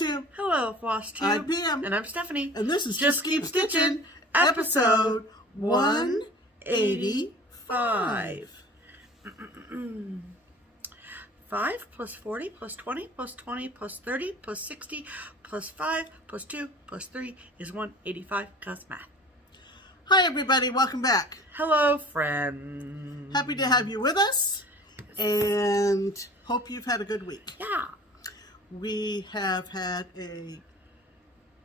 FlossTube. Hello, FlossTube. I'm Pam. And I'm Stephanie. And this is Just Keep Stitching, episode 185. 5 plus 40 plus 20 plus 20 plus 30 plus 60 plus 5 plus 2 plus 3 is 185 because math. Hi, everybody. Welcome back. Hello, friends. Happy to have you with us and hope you've had a good week. Yeah. We have had a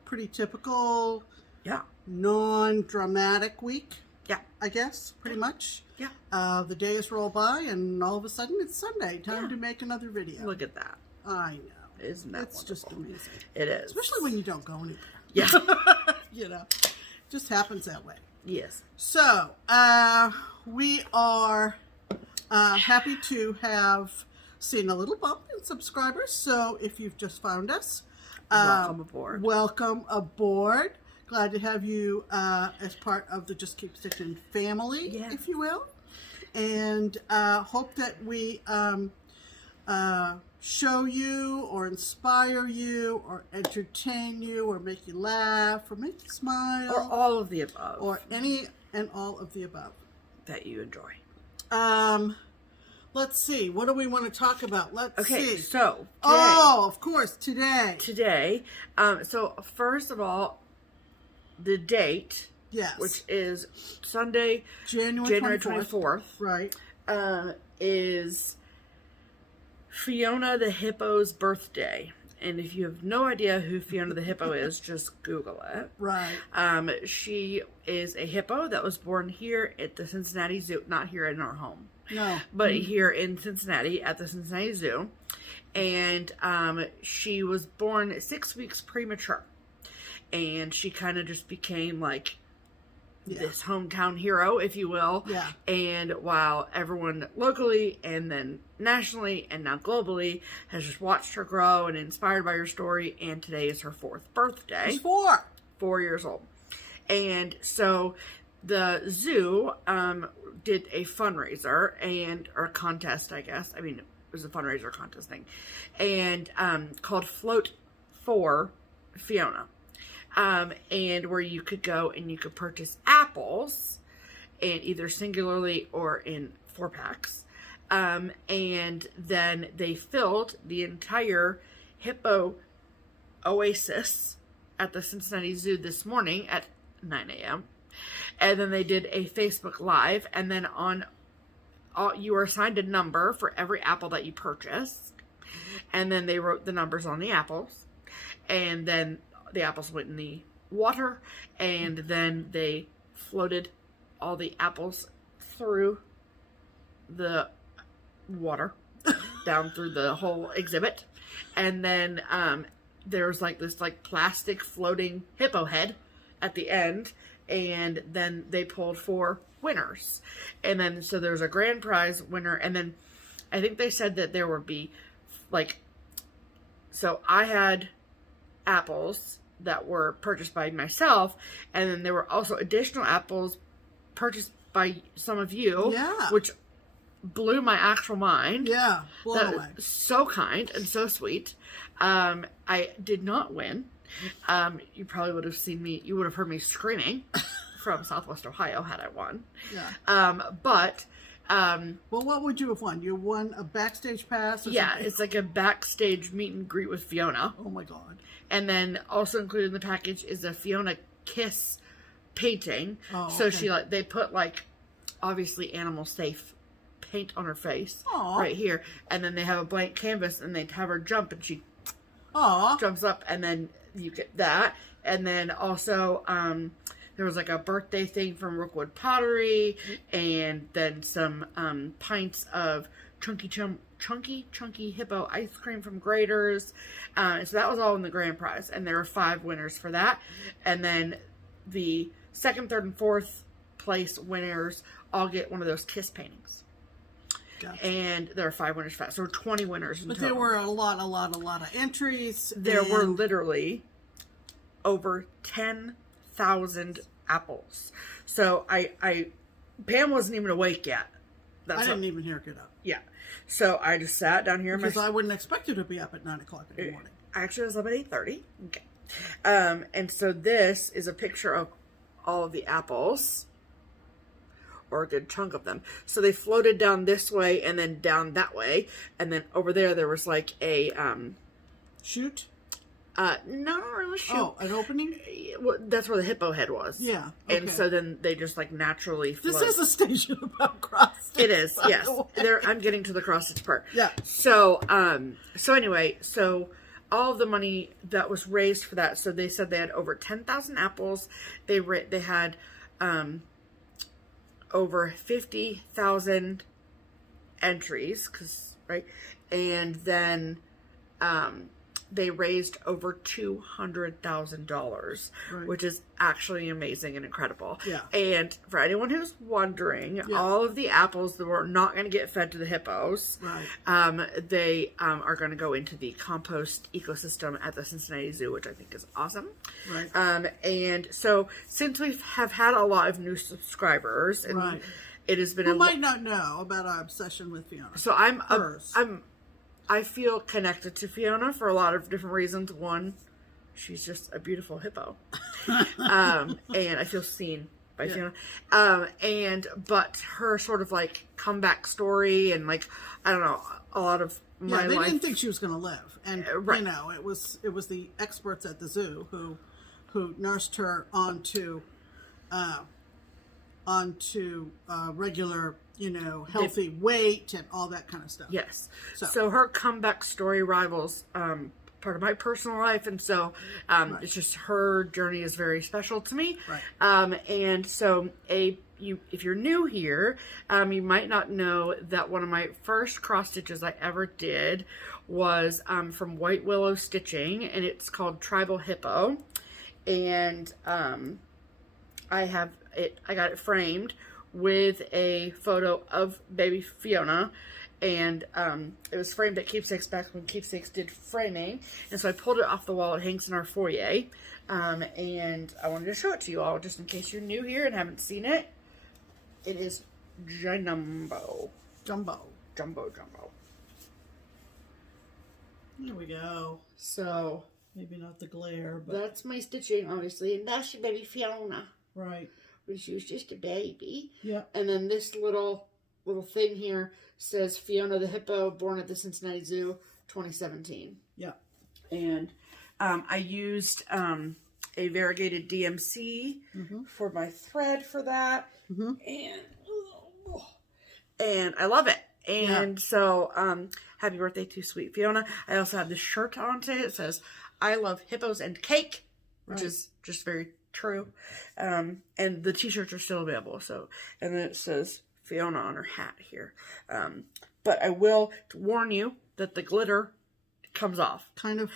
pretty typical, Yeah. non-dramatic week. Yeah. I guess, pretty much. Yeah. The days roll by and all of a sudden it's Sunday. Time to make another video. Look at that. I know. Isn't that It's just wonderful? amazing. It is. Especially when you don't go anywhere. Yeah. You know, just happens that way. Yes. So, we are happy to have seen a little bump in subscribers. So, if you've just found us, Welcome aboard. Welcome aboard. Glad to have you as part of the Just Keep Stitching family, Yeah. if you will. And hope that we show you or inspire you or entertain you or make you laugh or make you smile. Or all of the above. Or any and all of the above. that you enjoy. Let's see. What do we want to talk about? Let's see. So today, Oh, of course, today. So first of all, the date, Yes. which is Sunday, January 24th, Right. is Fiona the Hippo's birthday. And if you have no idea who Fiona the Hippo is, just Google it. Right. She is a hippo that was born here at the Cincinnati Zoo, not here in our home, No. but here in Cincinnati at the Cincinnati Zoo. And she was born 6 weeks premature. And she kind of just became like this hometown hero, if you will. Yeah. And while everyone locally and then nationally and now globally has just watched her grow and inspired by her story, and today is her 4th birthday. She's 4. 4 years old. And so the zoo did a fundraiser or contest, I guess. I mean, it was a fundraiser contest thing. And called Float for Fiona. And where you could go and you could purchase apples, and either singularly or in 4-packs. And then they filled the entire Hippo Oasis at the Cincinnati Zoo this morning at 9 a.m. And then they did a Facebook Live, and then you were assigned a number for every apple that you purchased. And then they wrote the numbers on the apples. And then the apples went in the water, and then they floated all the apples through the water down through the whole exhibit. And then there was like this plastic floating hippo head at the end, and then they pulled 4 winners. And then so there's a grand prize winner, and then I think they said that there would be so I had apples that were purchased by myself, and then there were also additional apples purchased by some of you, which blew my actual mind. Yeah, blown away. So kind and so sweet. I did not win. You probably would have seen me, you would have heard me screaming from Southwest Ohio had I won. Yeah. Well, what would you have won? You won a backstage pass? Or something? It's like a backstage meet and greet with Fiona. Oh my God. And then also included in the package is a Fiona kiss painting. Oh, so okay. they put obviously animal safe paint on her face. Aww. Right here. And then they have a blank canvas, and they have her jump, and she jumps up, and then you get that. And then also there was a birthday thing from Rookwood Pottery, and then some pints of chunky hippo ice cream from Graders. So that was all in the grand prize, and there were 5 winners for that. And then the 2nd, 3rd, and 4th place winners all get one of those kiss paintings. Gotcha. And there are 5 winners for that. So there were 20 winners in But total. there were a lot of entries. There were literally over 10,000 apples. So Pam wasn't even awake yet. I didn't even hear it get up. Yeah. So I just sat down here. Because I wouldn't expect you to be up at 9 o'clock in the morning. actually I was up at 8:30. Okay. And so this is a picture of all of the apples, or a good chunk of them. So they floated down this way and then down that way, and then over there was like a shoot. Not really shoot. Oh, an opening? Well, that's where the hippo head was. Yeah. Okay. And so then they just like naturally float. This is a station about cross stitch. It is, yes. I'm getting to the cross stitch part. Yeah. So, anyway, all of the money that was raised for that, so they said they had over 10,000 apples. They had over 50,000 entries, right? And then they raised over $200,000, right, which is actually amazing and incredible. Yeah. And for anyone who's wondering, all of the apples that were not going to get fed to the hippos, right, they are going to go into the compost ecosystem at the Cincinnati Zoo, which I think is awesome. Right. And so since we have had a lot of new subscribers, and right, it has been who might not know about our obsession with Fiona. So I feel connected to Fiona for a lot of different reasons. One, she's just a beautiful hippo. And I feel seen by Fiona. But her sort of like comeback story and like, I don't know, a lot of my they life. didn't think she was going to live. And, right, you know, it was the experts at the zoo who nursed her onto regular, you know, healthy weight and all that kind of stuff. Yes. So her comeback story rivals part of my personal life, and so right, it's just her journey is very special to me. Right. And so if you're new here, you might not know that one of my first cross stitches I ever did was from White Willow Stitching, and it's called Tribal Hippo, and I got it framed with a photo of baby Fiona, and it was framed at Keepsakes back when Keepsakes did framing, and so I pulled it off the wall. It hangs in our foyer, and I wanted to show it to you all just in case you're new here and haven't seen it. It is jumbo. Here we go. So Maybe not the glare, but that's my stitching, obviously, and that's your baby Fiona. right. When she was just a baby. Yeah. And then this little thing here says Fiona the Hippo, born at the Cincinnati Zoo, 2017. Yeah. And I used a variegated DMC for my thread for that. And I love it. And so, happy birthday to sweet Fiona. I also have this shirt on today. It says, I love hippos and cake, which is just very true. And the t-shirts are still available. So, and then it says Fiona on her hat here. But I will warn you that the glitter comes off. Kind of.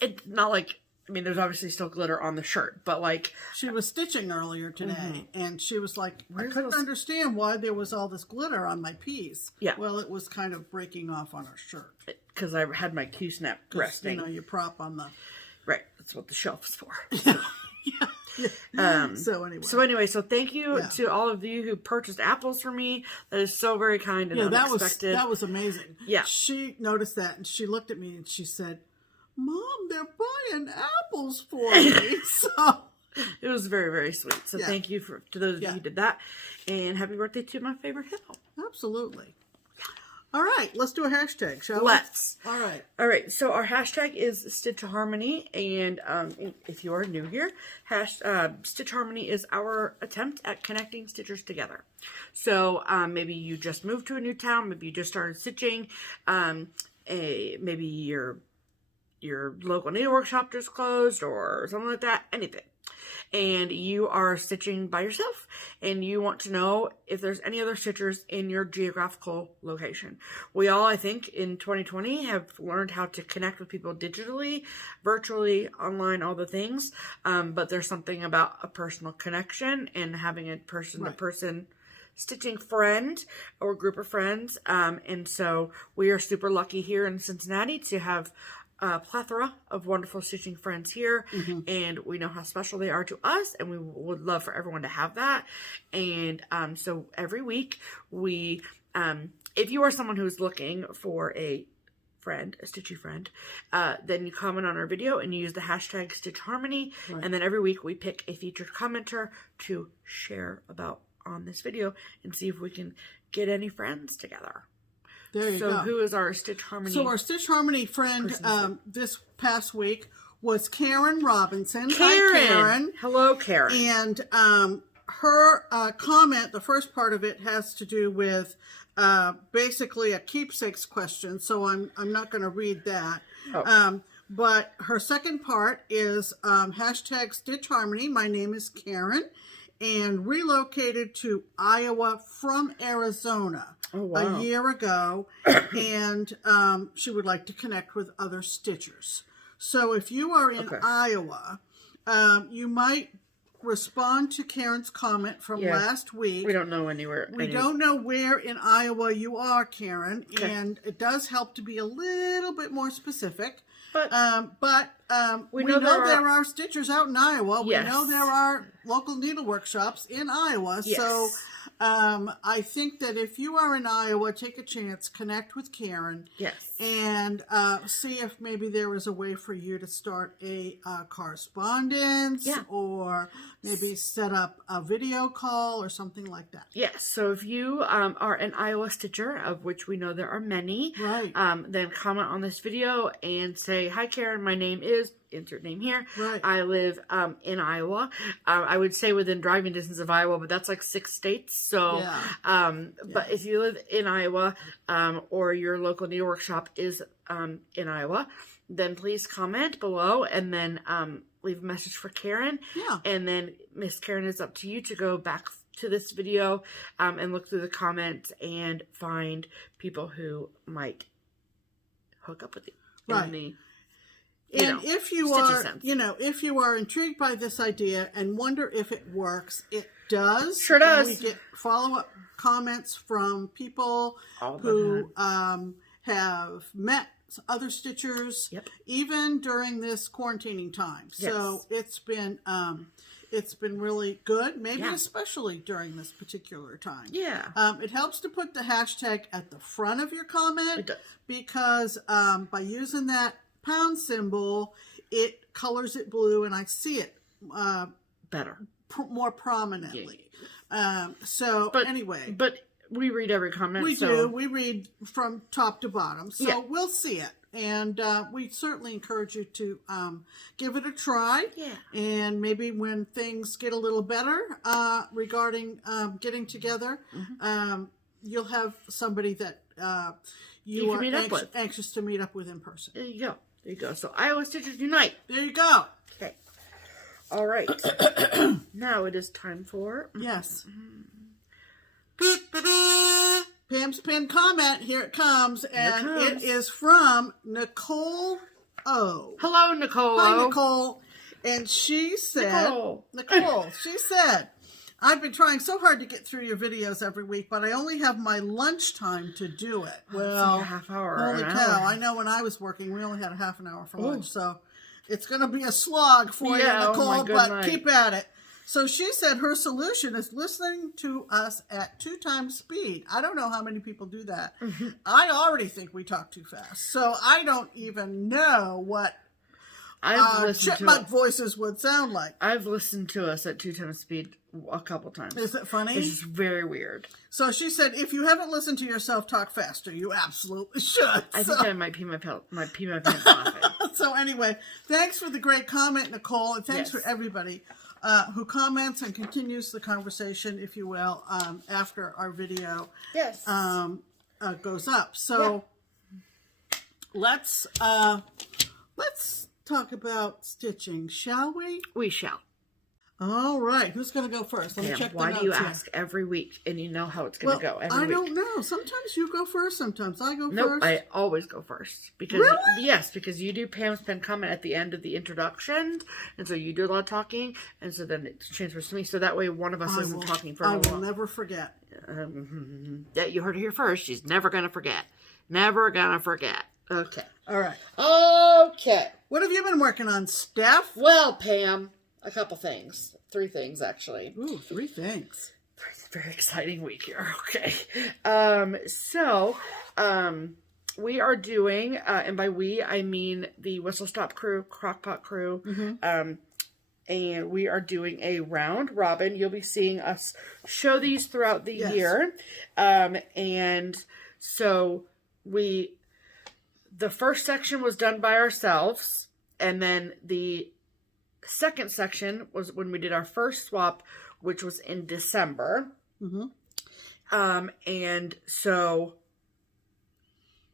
It's not like, I mean, there's obviously still glitter on the shirt, but like... She was stitching earlier today, and she was like, I couldn't understand why there was all this glitter on my piece. Yeah. Well, it was kind of breaking off on her shirt. Because I had my Q-snap resting. You know, you prop on the... Right. That's what the shelf is for. So anyway, so thank you to all of you who purchased apples for me. That is so very kind and unexpected. That was amazing. Yeah. She noticed that, and she looked at me and she said, Mom, they're buying apples for me. So it was very, very sweet. So thank you to those of you who did that. And happy birthday to my favorite hippo. Absolutely. All right, let's do a hashtag, shall we? Let's. All right. All right, so our hashtag is Stitch Harmony, and if you are new here, Stitch Harmony is our attempt at connecting stitchers together. So maybe you just moved to a new town, maybe you just started stitching, maybe your local knitting workshop just closed or something like that, anything. And you are stitching by yourself and you want to know if there's any other stitchers in your geographical location. We all, I think, in 2020 have learned how to connect with people digitally, virtually, online, all the things. But there's something about a personal connection and having a person-to-person stitching friend or group of friends. And so we are super lucky here in Cincinnati to have a plethora of wonderful stitching friends here, and we know how special they are to us, and we would love for everyone to have that. And so every week we if you are someone who's looking for friend, a stitchy friend, then you comment on our video and you use the hashtag StitchHarmony. Right. And then every week we pick a featured commenter to share about on this video and see if we can get any friends together. There you go. So who is our Stitch Harmony? So our Stitch Harmony friend this past week was Karen Robinson. Karen. Hi, Karen. Hello, Karen. And her comment, the first part of it has to do with basically a keepsakes question. So I'm not going to read that. Oh. But her second part is hashtag Stitch Harmony. My name is Karen and relocated to Iowa from Arizona a year ago. And she would like to connect with other stitchers. So if you are in Iowa, you might respond to Karen's comment from last week. We don't know anywhere. We don't know where in Iowa you are, Karen, and it does help to be a little bit more specific. But we know there are stitchers out in Iowa. Yes. We know there are local needlework shops in Iowa. Yes. So I think that if you are in Iowa, take a chance, connect with Karen. Yes. And see if maybe there is a way for you to start a correspondence or maybe set up a video call or something like that. Yes. So if you are an Iowa stitcher, of which we know there are many, right. Then comment on this video and say, "Hi, Karen. My name is," insert name here. Right. I live in Iowa. I would say within driving distance of Iowa, but that's like 6 states. So, but if you live in Iowa or your local needlework shop is in Iowa, then please comment below and then leave a message for Karen. Yeah. And then Miss Karen, it's up to you to go back to this video and look through the comments and find people who might hook up with you. Right. And if you are, if you are intrigued by this idea and wonder if it works, it does. Sure does. We get follow-up comments from people who have met other stitchers, even during this quarantining time. Yes. So it's been really good, maybe especially during this particular time. Yeah. It helps to put the hashtag at the front of your comment. It does. Because by using that pound symbol, it colors it blue, and I see it better, more prominently. Anyway, but we read every comment. We do. We read from top to bottom, so we'll see it, and we certainly encourage you to give it a try. Yeah. And maybe when things get a little better regarding getting together, you'll have somebody that you are anxious to meet up with in person. There you go. There you go. So Iowa Stitchers Unite. There you go. Okay. All right. Now it is time for... Yes. Pam's pinned comment. Here it comes. And it is from Nicole O. Hello, Nicole. Hi, Nicole. And she said... Nicole. She said... I've been trying so hard to get through your videos every week, but I only have my lunchtime to do it. Well, like a half hour. Holy cow. I know when I was working, we only had a half an hour for lunch. So it's going to be a slog for you, Nicole, but keep at it. So she said her solution is listening to us at 2 times speed. I don't know how many people do that. I already think we talk too fast. So I don't even know what chipmunk voices would sound like. I've listened to us at 2 times speed a couple times. Is it funny? It's very weird. So she said, if you haven't listened to yourself talk faster, you absolutely should. I think I might pee my pants laughing. So anyway, thanks for the great comment, Nicole, and thanks for everybody who comments and continues the conversation, if you will, after our video goes up. So let's talk about stitching, shall we? We shall. All right. Who's going to go first? Let me check the notes. Why do you ask every week and you know how it's going to go every week? I don't know. Sometimes you go first. Sometimes I go first. Nope, I always go first. Because yes, because you do Pam's pen comment at the end of the introduction. And so you do a lot of talking. And so then it transfers to me. So that way one of us isn't talking for a while. I will never forget. Yeah, you heard it here first. She's never going to forget. Never going to forget. Okay. All right. Okay. What have you been working on, Steph? Well, Pam, a couple things. 3 things, actually. Ooh, 3 things. Very exciting week here. Okay. we are doing, and by we, I mean the Whistle Stop crew, Crockpot crew, and we are doing a round robin. You'll be seeing us show these throughout the year. And so the first section was done by ourselves, and then the second section was when we did our first swap, which was in December. And so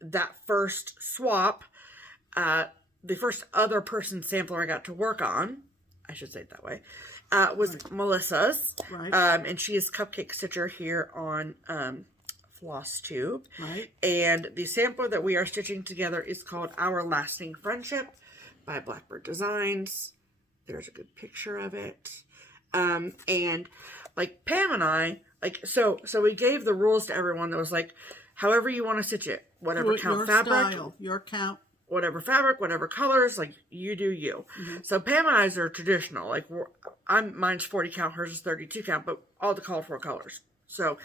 that first swap, the first other person sampler I got to work on, I should say it that way, was Melissa's. And she is Cupcake Stitcher here on FlossTube. And the sampler that we are stitching together is called Our Lasting Friendship by Blackbird Designs. There's a good picture of it. And like Pam and I, like, so we gave the rules to everyone that was like, however you want to stitch it, whatever count your fabric, style, your count, whatever fabric, whatever colors, like you do you. So Pam and I's are traditional. Like mine's 40 count, hers is 32 count, but all the colorful colors. So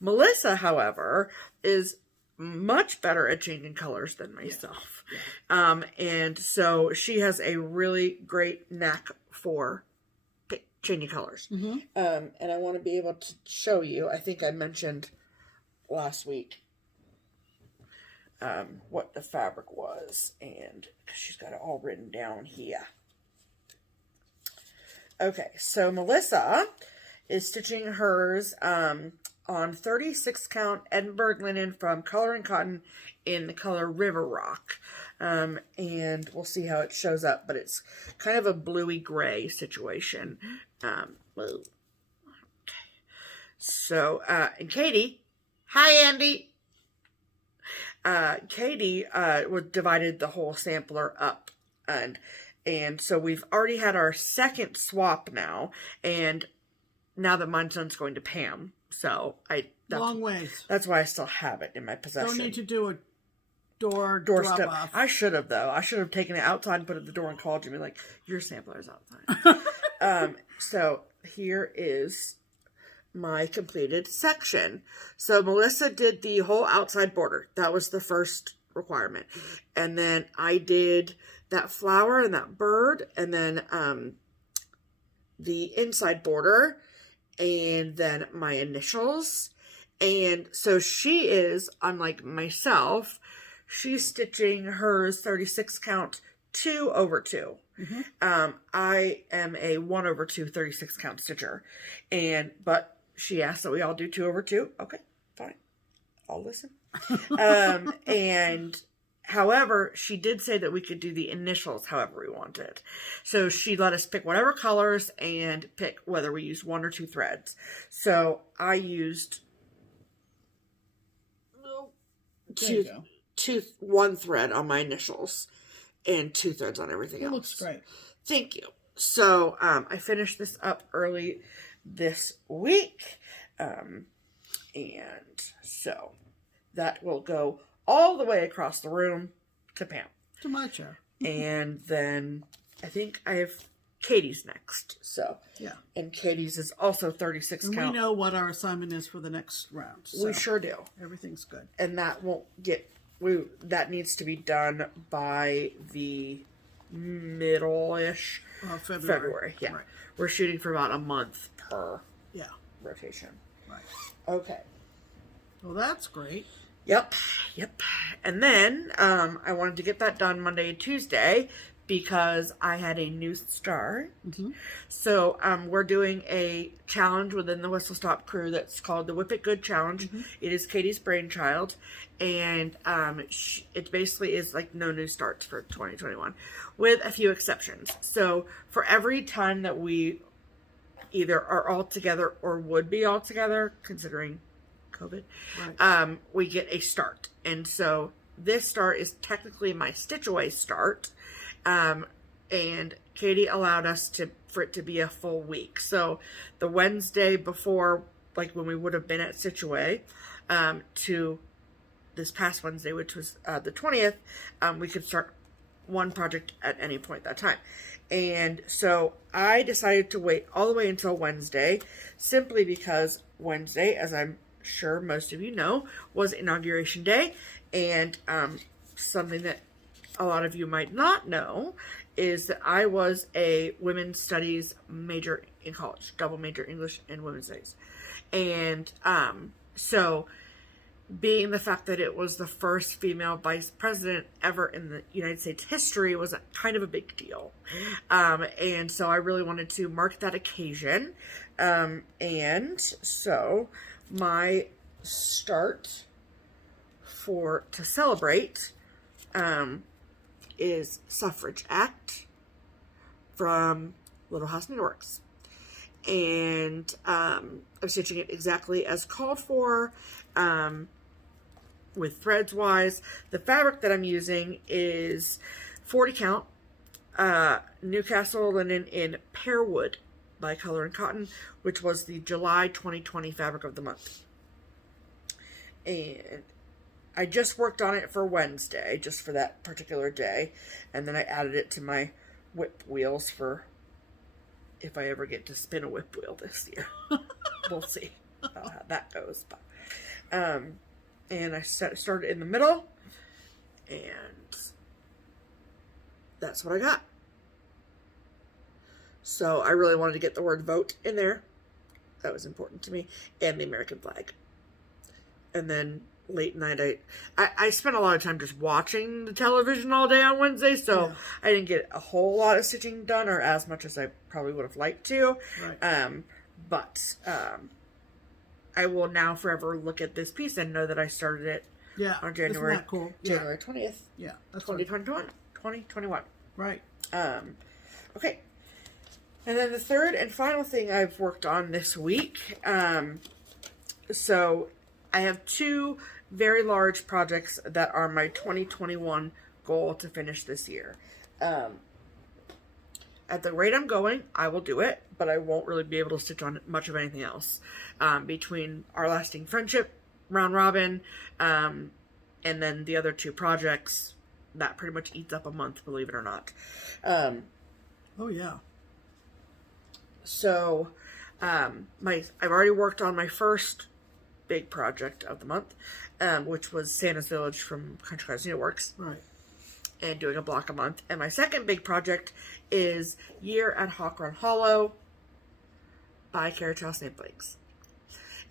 Melissa, however, is much better at changing colors than myself. And so she has a really great knack for changing colors. And I want to be able to show you, I think I mentioned last week what the fabric was, and she's got it all written down here. Okay, so Melissa is stitching hers on 36 count Edinburgh linen from Color and Cotton in the color River Rock. And we'll see how it shows up, but it's kind of a bluey gray situation. Okay. So, and Katie, hi Andy. Katie divided the whole sampler up, and so we've already had our second swap now, and now that my son's going to Pam, so long ways. That's why I still have it in my possession. Don't need to do a door step off. I should have though. I should have taken it outside and put it at the door and called you and be like, your sampler is outside. So here is my completed section. So Melissa did the whole outside border. That was the first requirement. And then I did that flower and that bird, and then the inside border, and then my initials. And so she is, unlike myself, she's stitching hers 36 count 2 over 2. I am a 1 over 2 36 count stitcher, but she asked that we all do 2 over 2. Okay, fine, I'll listen. And however, she did say that we could do the initials however we wanted. So she let us pick whatever colors and pick whether we use 1 or 2 threads. So I used one thread on my initials and 2 threads on everything else. It looks great. Thank you. So I finished this up early this week. And so that will go all the way across the room to Pam. To my chair. And then I think I have Katie's next. So yeah. And Katie's is also 36 and count. We know what our assignment is for the next round. So we sure do. Everything's good. And that won't get that needs to be done by the middle-ish February. Yeah. Right. We're shooting for about a month per rotation. Right. Okay. Well, that's great. Yep. And then I wanted to get that done Monday and Tuesday because I had a new start. So we're doing a challenge within the Whistle Stop crew that's called the Whip It Good Challenge. It is Katie's brainchild, and it basically is like no new starts for 2021 with a few exceptions. So for every time that we either are all together or would be all together, considering COVID, right. We get a start. And so this start is technically my stitch away start. And Katie allowed us for it to be a full week. So the Wednesday before, like when we would have been at Stitch Away, to this past Wednesday, which was the 20th, we could start one project at any point that time. And so I decided to wait all the way until Wednesday, simply because Wednesday, as I'm sure most of you know, was Inauguration Day. And something that a lot of you might not know is that I was a women's studies major in college, double major English and women's studies. And so being the fact that it was the first female vice president ever in the United States history was kind of a big deal. And so I really wanted to mark that occasion. And so my start to celebrate is Suffrage Act from Little House Needleworks. And I'm stitching it exactly as called for, with threads wise. The fabric that I'm using is 40 count Newcastle linen in Pearwood by Color and Cotton, which was the July 2020 fabric of the month. And I just worked on it for Wednesday, just for that particular day, and then I added it to my whip wheels for if I ever get to spin a whip wheel this year. We'll see how that goes. But, and I started in the middle, and that's what I got. So I really wanted to get the word vote in there. That was important to me. And the American flag. And then late night, I spent a lot of time just watching the television all day on Wednesday, so yeah. I didn't get a whole lot of stitching done, or as much as I probably would have liked to. Right. But I will now forever look at this piece and know that I started it on January 20th. Yeah. That's 2021. Right. Okay. And then the third and final thing I've worked on this week. So I have two very large projects that are my 2021 goal to finish this year. At the rate I'm going, I will do it, but I won't really be able to stitch on much of anything else. Between Our Lasting Friendship, Round Robin, and then the other two projects, that pretty much eats up a month, believe it or not. Oh, yeah. So, I've already worked on my first big project of the month, which was Santa's Village from Country Cars Needleworks. Right. And doing a block a month. And my second big project is Year at Hawk Run Hollow by Carrot Snowflakes.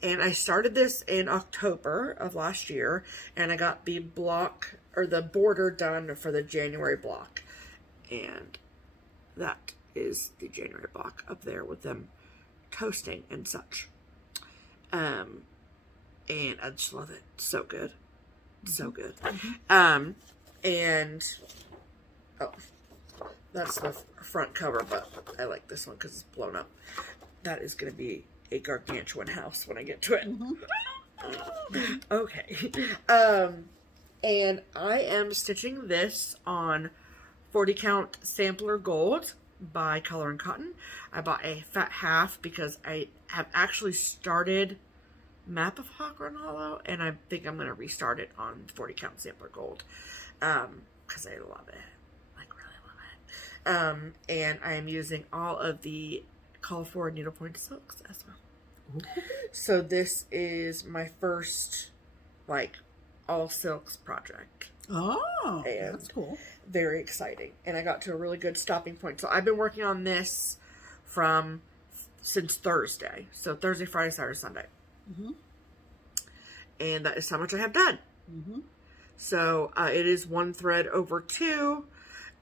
And I started this in October of last year, and I got the block, or the border done for the January block. And that is the January block up there with them toasting and such. And I just love it. So good. So good. Mm-hmm. And, oh, that's the front cover, but I like this one because it's blown up. That is going to be a gargantuan house when I get to it. Mm-hmm. Okay. And I am stitching this on 40 count sampler gold by Color and Cotton. I bought a fat half because I have actually started Map of Hawk Run Hollow, and I think I'm going to restart it on 40 count sampler gold because I love it, like really love it. And I am using all of the Call for needlepoint silks as well. Ooh. So this is my first like all silks project. Oh, that's cool. Very exciting. And I got to a really good stopping point. So I've been working on this since Thursday. So Thursday, Friday, Saturday, Sunday. Mm-hmm. And that is how much I have done. Mm-hmm. So it is one thread over two.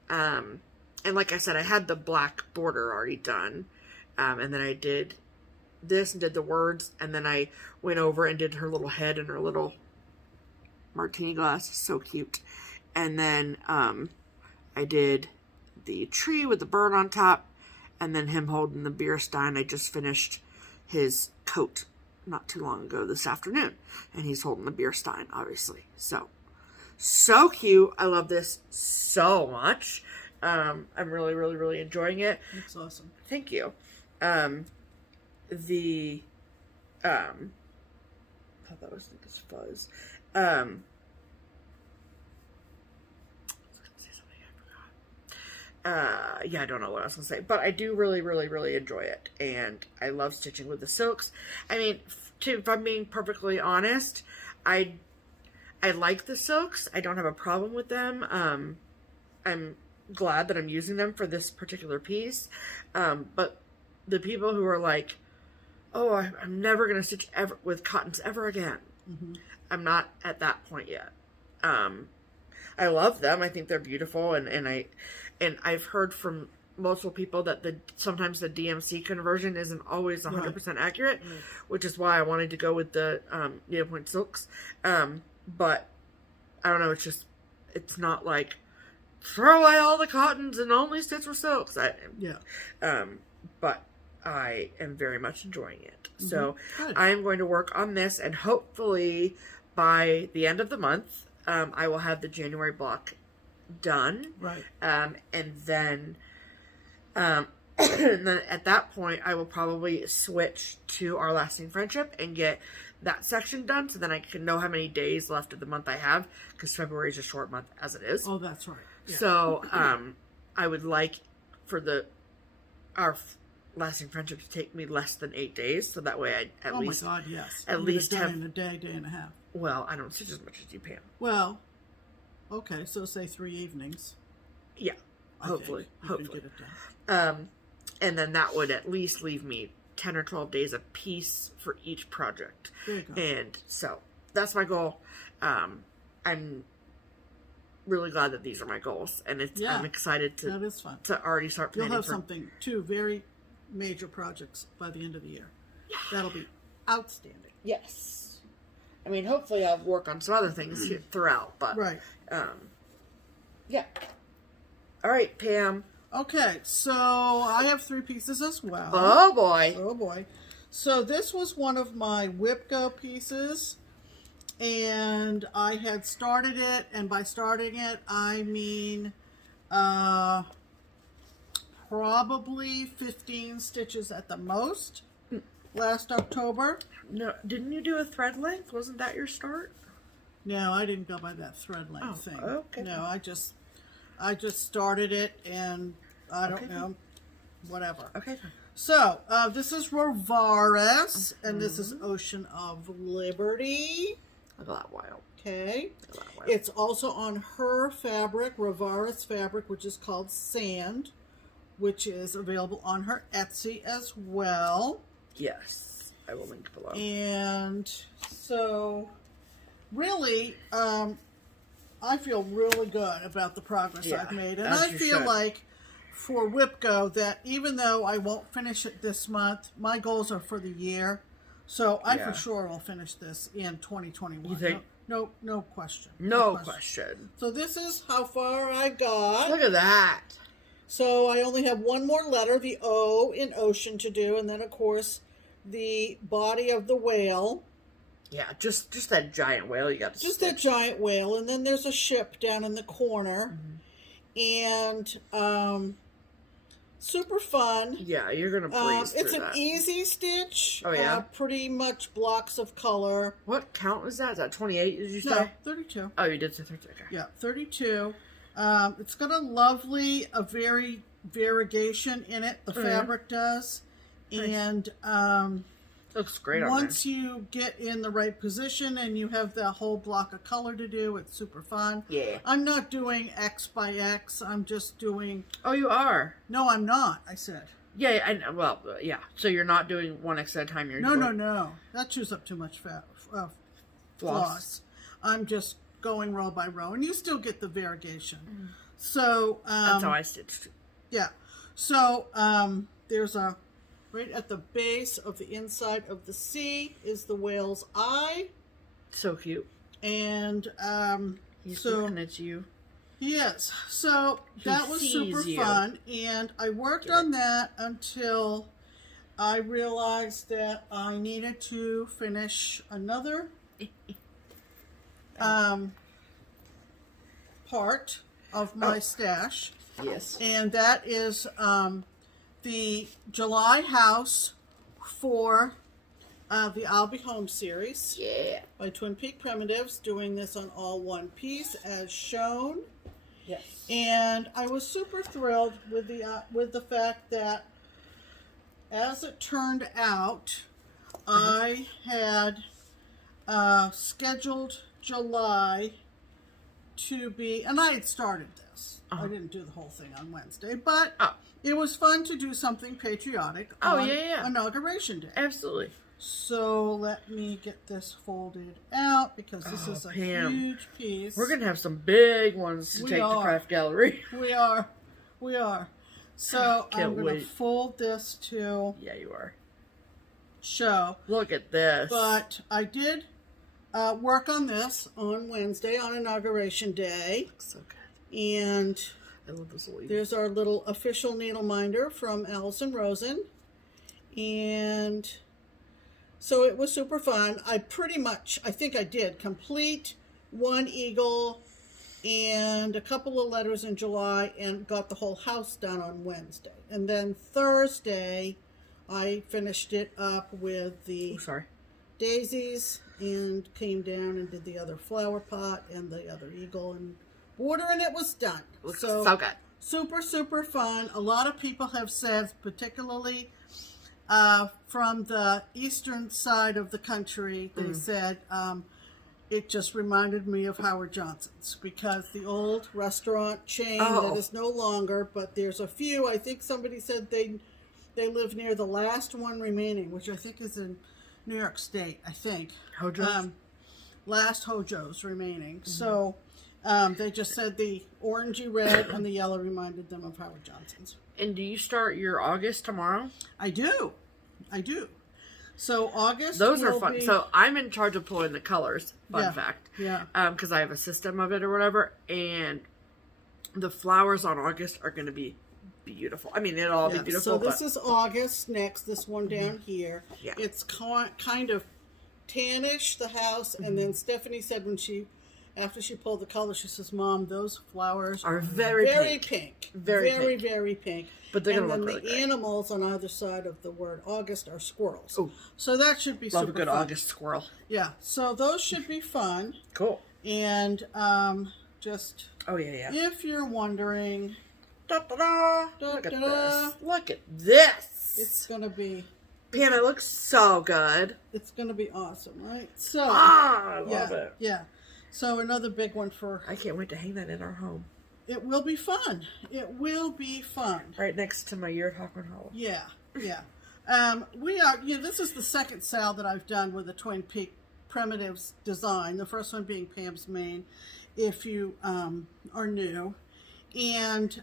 And like I said, I had the black border already done. And then I did this and did the words. And then I went over and did her little head and her little martini glass. So cute. And then I did the tree with the bird on top. And then him holding the beer stein. I just finished his coat not too long ago this afternoon. And he's holding the beer stein, obviously. So cute. I love this so much. I'm really, really, really enjoying it. That's awesome. Thank you. I thought that was this fuzz. I don't know what I was going to say, but I do really, really, really enjoy it, and I love stitching with the silks. I mean, if I'm being perfectly honest, I I like the silks. I don't have a problem with them. I'm glad that I'm using them for this particular piece. But the people who are like, oh, I'm never going to stitch ever with cottons ever again. I'm not at that point yet. I love them. I think they're beautiful. And I've heard from multiple people that sometimes the DMC conversion isn't always 100% accurate, which is why I wanted to go with the needlepoint silks. But I don't know, it's not like throw away all the cottons and only stitch with silks. But I am very much enjoying it. So I am going to work on this, and hopefully by the end of the month, I will have the January block done. Right. And then at that point, I will probably switch to Our Lasting Friendship and get that section done, so then I can know how many days left of the month I have, because February is a short month as it is. Oh, that's right. Yeah. So I would like for our Lasting Friendship to take me less than 8 days, so that way I at least... Oh my God, yes. At least have... in a day and a half. Well, I don't stitch as much as you, Pam. Well, okay, so say 3 evenings. Yeah, hopefully. Hopefully. Can get it done. And then that would at least leave me 10 or 12 days a piece for each project. There you go. And so that's my goal. I'm really glad that these are my goals, and I'm excited to that is fun. To already start planning. You'll have 2 very major projects by the end of the year. Yeah. That'll be outstanding. Yes. I mean, hopefully I'll work on some other things here throughout, but yeah. All right, Pam. Okay, so I have 3 pieces as well. Oh boy. Oh boy. So this was one of my Whip Go pieces, and I had started it, and by starting it, I mean probably 15 stitches at the most last October. No, didn't you do a thread length? Wasn't that your start? No, I didn't go by that thread length thing. Okay. No, I just started it, and I don't know, whatever. Okay. So, this is Rovaris, and this is Ocean of Liberty. Look at that wild. Okay. It's also on her fabric, Rovaris fabric, which is called Sand, which is available on her Etsy as well. Yes, I will link below. And so, really, I feel really good about the progress I've made. And I feel like for Whip Go that even though I won't finish it this month, my goals are for the year. So I for sure will finish this in 2021. You think? No question. No question. So this is how far I got. Look at that. So I only have one more letter, the O in ocean, to do. And then, of course, the body of the whale. Yeah, just that giant whale you got to Just stitch. that giant whale. And then there's a ship down in the corner. And super fun. Yeah, you're going to breeze It's through an that. easy stitch. Oh, yeah? Pretty much blocks of color. What count is that? Is that 28, did you say? No, 32. Oh, you did say 32. Okay. Yeah, 32. It's got a very variegation in it. The fabric does. Nice. And looks great on once you get in the right position and you have the whole block of color to do, it's super fun. Yeah. I'm not doing X by X. I'm just doing... Oh, you are? No, I'm not, I said. Yeah, well, yeah. So you're not doing 1X at a time. You're No. That chews up too much floss. I'm just going row by row, and you still get the variegation. So that's how I stitched. Yeah. So there's a right at the base of the inside of the C is the whale's eye. So cute. And he's looking at you. Yes. So that was super fun, and I worked on that until I realized that I needed to finish another part of my stash. Yes. And that is the July house for the I'll Be Home series. Yeah. By Twin Peak Primitives, doing this on all one piece as shown. Yes. And I was super thrilled with the fact that, as it turned out, I had scheduled July to be, and I had started this. I didn't do the whole thing on Wednesday, but it was fun to do something patriotic on Inauguration Day. Absolutely. So let me get this folded out because this is a huge piece. We're going to have some big ones to take to Craft Gallery. We are. So I'm going to fold this to... Yeah, you are. Show. Look at this. But I did work on this on Wednesday on Inauguration Day. Looks so good. And I love this little. There's our little official needle minder from Allison Rosen. And so it was super fun. I think I did complete one eagle and a couple of letters in July and got the whole house done on Wednesday. And then Thursday, I finished it up with the daisies and came down and did the other flower pot and the other eagle and border, and it was done. Looks so good. Super, super fun. A lot of people have said, particularly from the eastern side of the country, they said it just reminded me of Howard Johnson's, because the old restaurant chain that is no longer, but there's a few. I think somebody said they live near the last one remaining, which I think is in New York State, I think. Hojo's? Last Hojo's remaining. So they just said the orangey red and the yellow reminded them of Howard Johnson's. And do you start your August tomorrow? I do. So August. Those are fun. So I'm in charge of pulling the colors. Fun fact. Yeah. Because I have a system of it or whatever, and the flowers on August are going to be beautiful. I mean, it'll all be beautiful. So this is August next. This one down here. Yeah. It's kind of tannish, the house, and then Stephanie said after she pulled the color, she says, "Mom, those flowers are very pink. Very pink. But they're going to look really great. And the animals on either side of the word August are squirrels. Oh. So that should be Love super a good fun. August squirrel. Yeah. So those should be fun. Cool. And just... Oh, yeah. If you're wondering... Look at this. Look at this. It's going to be... Man, it looks so good. It's going to be awesome, right? So... I love it. Yeah. So another big one for... I can't wait to hang that in our home. It will be fun. It will be fun. Right next to my yard Hawkman Hollow. Yeah. This is the second sale that I've done with the Twin Peak Primitives design. The first one being Pam's Main, if you are new. And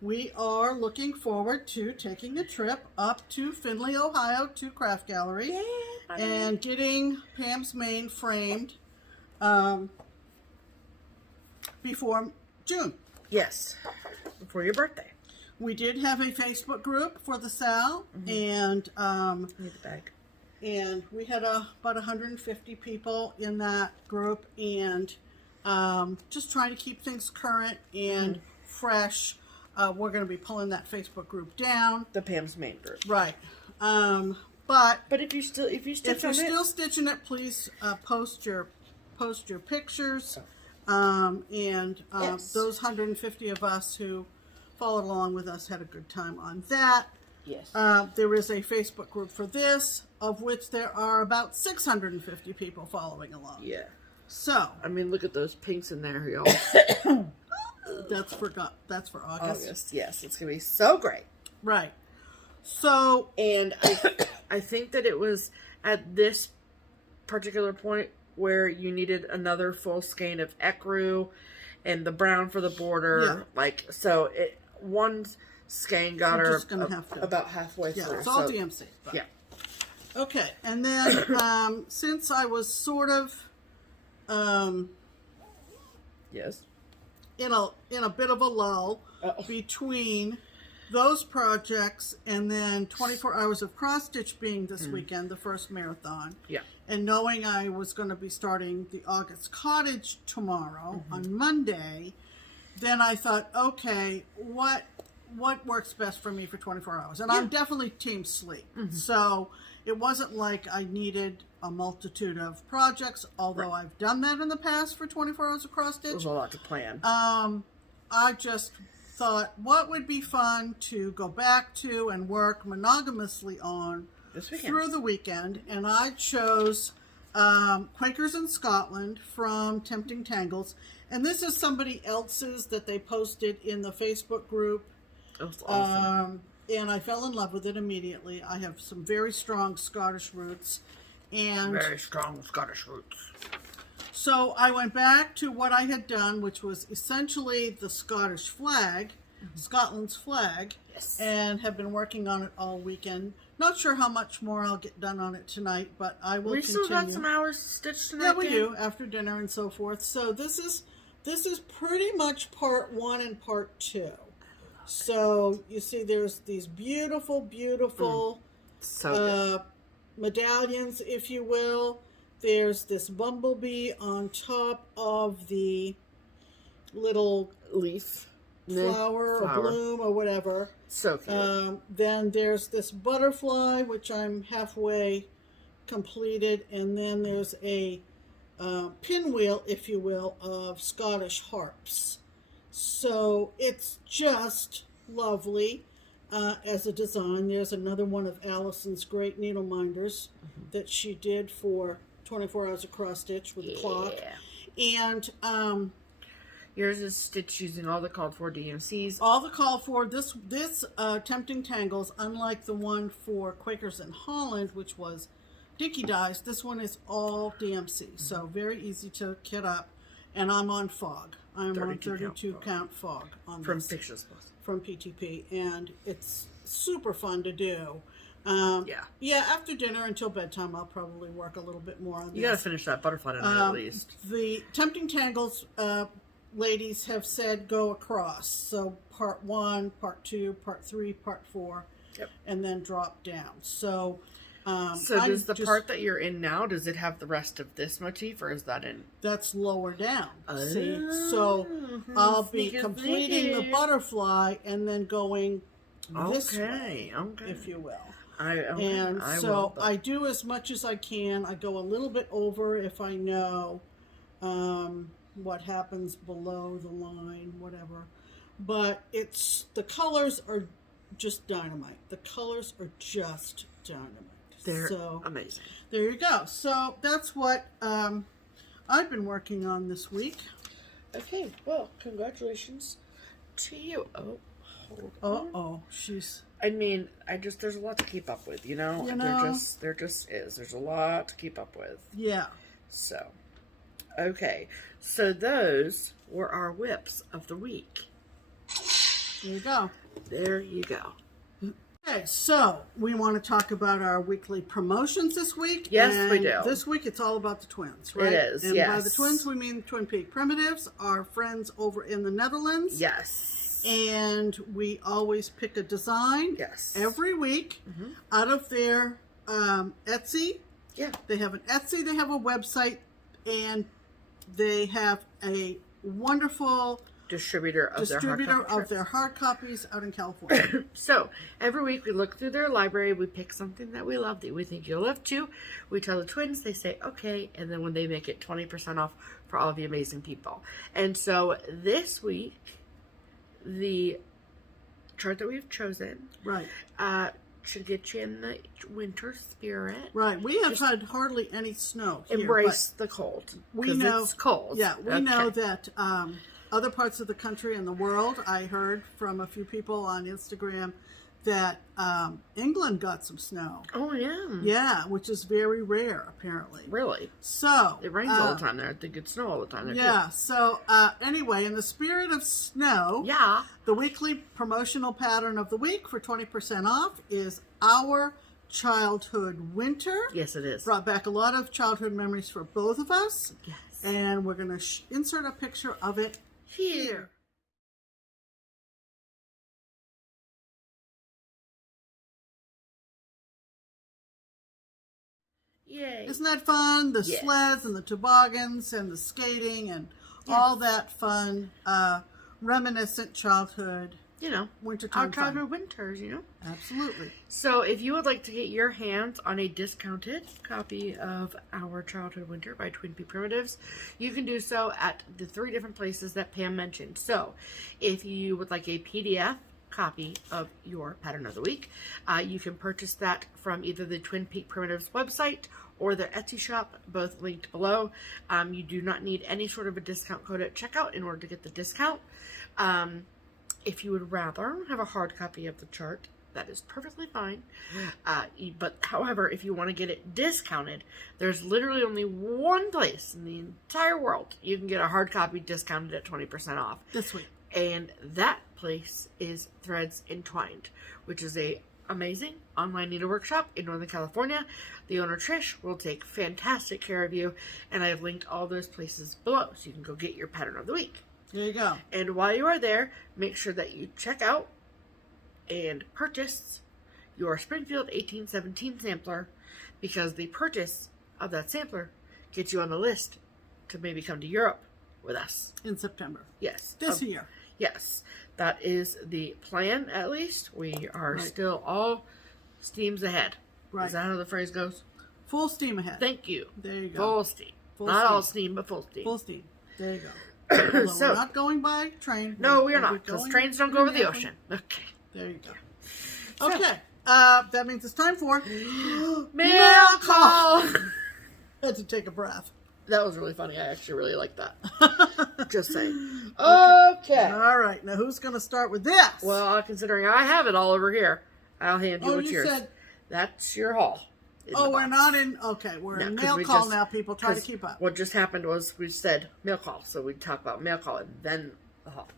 we are looking forward to taking a trip up to Findlay, Ohio to Craft Gallery and getting Pam's Main framed before June. Yes, before your birthday. We did have a Facebook group for the sale, and Need the bag. And we had about 150 people in that group, and just trying to keep things current and fresh. We're going to be pulling that Facebook group down. The Pam's Main group, right? But if you're still stitching it, please post your pictures. Those 150 of us who followed along with us had a good time on that. Yes. There is a Facebook group for this, of which there are about 650 people following along. Yeah. So I mean, look at those pinks in there, y'all. That's for August. Yes, it's gonna be so great. Right. So, and I think that it was at this particular point where you needed another full skein of ecru and the brown for the border. Yeah. One skein got her about halfway through. Yeah, it's all DMC. But. Yeah. Okay, and then since I was sort of yes, in a bit of a lull between those projects and then 24 hours of cross stitch being this weekend, the first marathon. Yeah. And knowing I was going to be starting the August Cottage tomorrow on Monday, then I thought, okay, what works best for me for 24 hours? And I'm definitely team sleep. So it wasn't like I needed a multitude of projects, although I've done that in the past for 24 hours of cross stitch. It was a lot to plan. I just thought, what would be fun to go back to and work monogamously on through the weekend, and I chose Quakers in Scotland from TemptingTangles. And this is somebody else's that they posted in the Facebook group. That's awesome. And I fell in love with it immediately. I have some very strong Scottish roots. And very strong Scottish roots. So I went back to what I had done, which was essentially the Scottish flag, Scotland's flag, yes, and have been working on it all weekend. Not sure how much more I'll get done on it tonight, but I will continue. We still got some hours to stitch tonight. Yeah, we do, after dinner and so forth. So this is pretty much part 1 and part 2. So you see there's these beautiful, beautiful medallions, if you will. There's this bumblebee on top of the little leaf, flower or bloom or whatever. So cute. Then there's this butterfly, which I'm halfway completed. And then there's a pinwheel, if you will, of Scottish harps. So it's just lovely as a design. There's another one of Allison's great needle minders that she did for 24 hours of cross stitch with a clock. And yours is stitched using all the called for DMCs. All the called for. This TemptingTangles, unlike the one for Quakers in Holland, which was dinky dyes, this one is all DMC. So very easy to kit up. And I'm on fog. I'm on 32 count fog on from this. Pictures From PTP. And it's super fun to do. Yeah, after dinner until bedtime, I'll probably work a little bit more on this. You gotta finish that butterfly tonight at least. The TemptingTangles ladies have said go across. So part 1, part 2, part 3, part 4, and then drop down. So does the part that you're in now, does it have the rest of this motif, or is that in? That's lower down. See, so I'll be completing the butterfly and then going this way, if you will. I do as much as I can. I go a little bit over if I know what happens below the line, whatever. But the colors are just dynamite. The colors are just dynamite. They're amazing. There you go. So that's what I've been working on this week. Okay, well, congratulations to you. Oh, hold on. I mean, there's a lot to keep up with, you know? There just is. There's a lot to keep up with. Yeah. So, okay. So those were our whips of the week. There you go. There you go. Okay, so we want to talk about our weekly promotions this week. Yes, we do. This week it's all about the twins, right? It is, and by the twins, we mean Twin Peak Primitives, our friends over in the Netherlands. Yes. And we always pick a design every week out of their Etsy. Yeah. They have an Etsy, they have a website, and they have a wonderful distributor of their hard copies out in California. So every week we look through their library, we pick something that we love that we think you'll love too. We tell the twins, they say okay, and then when they make it 20% off for all of the amazing people. And so this week, the chart that we've chosen, should get you in the winter spirit. Right. We have had hardly any snow here. Embrace the cold. We know it's cold. Yeah, we know that other parts of the country and the world, I heard from a few people on Instagram that England got some snow. Oh, yeah. Yeah, which is very rare, apparently. Really? So it rains all the time there. I think it's snow all the time there. Yeah, too. So anyway, in the spirit of snow, the weekly promotional pattern of the week for 20% off is Our Childhood Winter. Yes, it is. Brought back a lot of childhood memories for both of us. Yes. And we're going to insert a picture of it here. Yay. Isn't that fun? The sleds and the toboggans and the skating and all that fun, reminiscent childhood. You know, wintertime our childhood winters, you know? Absolutely. So if you would like to get your hands on a discounted copy of Our Childhood Winter by Twin Peak Primitives, you can do so at the 3 different places that Pam mentioned. So if you would like a PDF copy of your pattern of the week. You can purchase that from either the Twin Peak Primitives website or the Etsy shop, both linked below. You do not need any sort of a discount code at checkout in order to get the discount. If you would rather have a hard copy of the chart, that is perfectly fine. But however, if you want to get it discounted, there's literally only one place in the entire world you can get a hard copy discounted at 20% off. This week. And that place is Threads Entwined, which is a amazing online needlework shop in Northern California. The owner, Trish, will take fantastic care of you, and I've linked all those places below, so you can go get your pattern of the week. There you go. And while you are there, make sure that you check out and purchase your Springfield 1817 sampler, because the purchase of that sampler gets you on the list to maybe come to Europe with us. In September. Yes. This year. Yes. That is the plan, at least. We are still all steams ahead. Right. Is that how the phrase goes? Full steam ahead. Thank you. There you go. Full steam. Full Not steam. all steam, but full steam. Full steam. There you go. So, we're not going by train. No, we are not, because trains don't go over the ocean. Okay. There you go. Okay. That means it's time for Mail call. Had to take a breath. That was really funny. I actually really like that. Just saying. Okay. All right. Now, who's going to start with this? Well, considering I have it all over here, I'll hand you what's yours. Said... That's your haul. Oh, we're not in... Okay, we're in mail call now, people. Try to keep up. What just happened was we said mail call, so we talk about mail call and then the haul.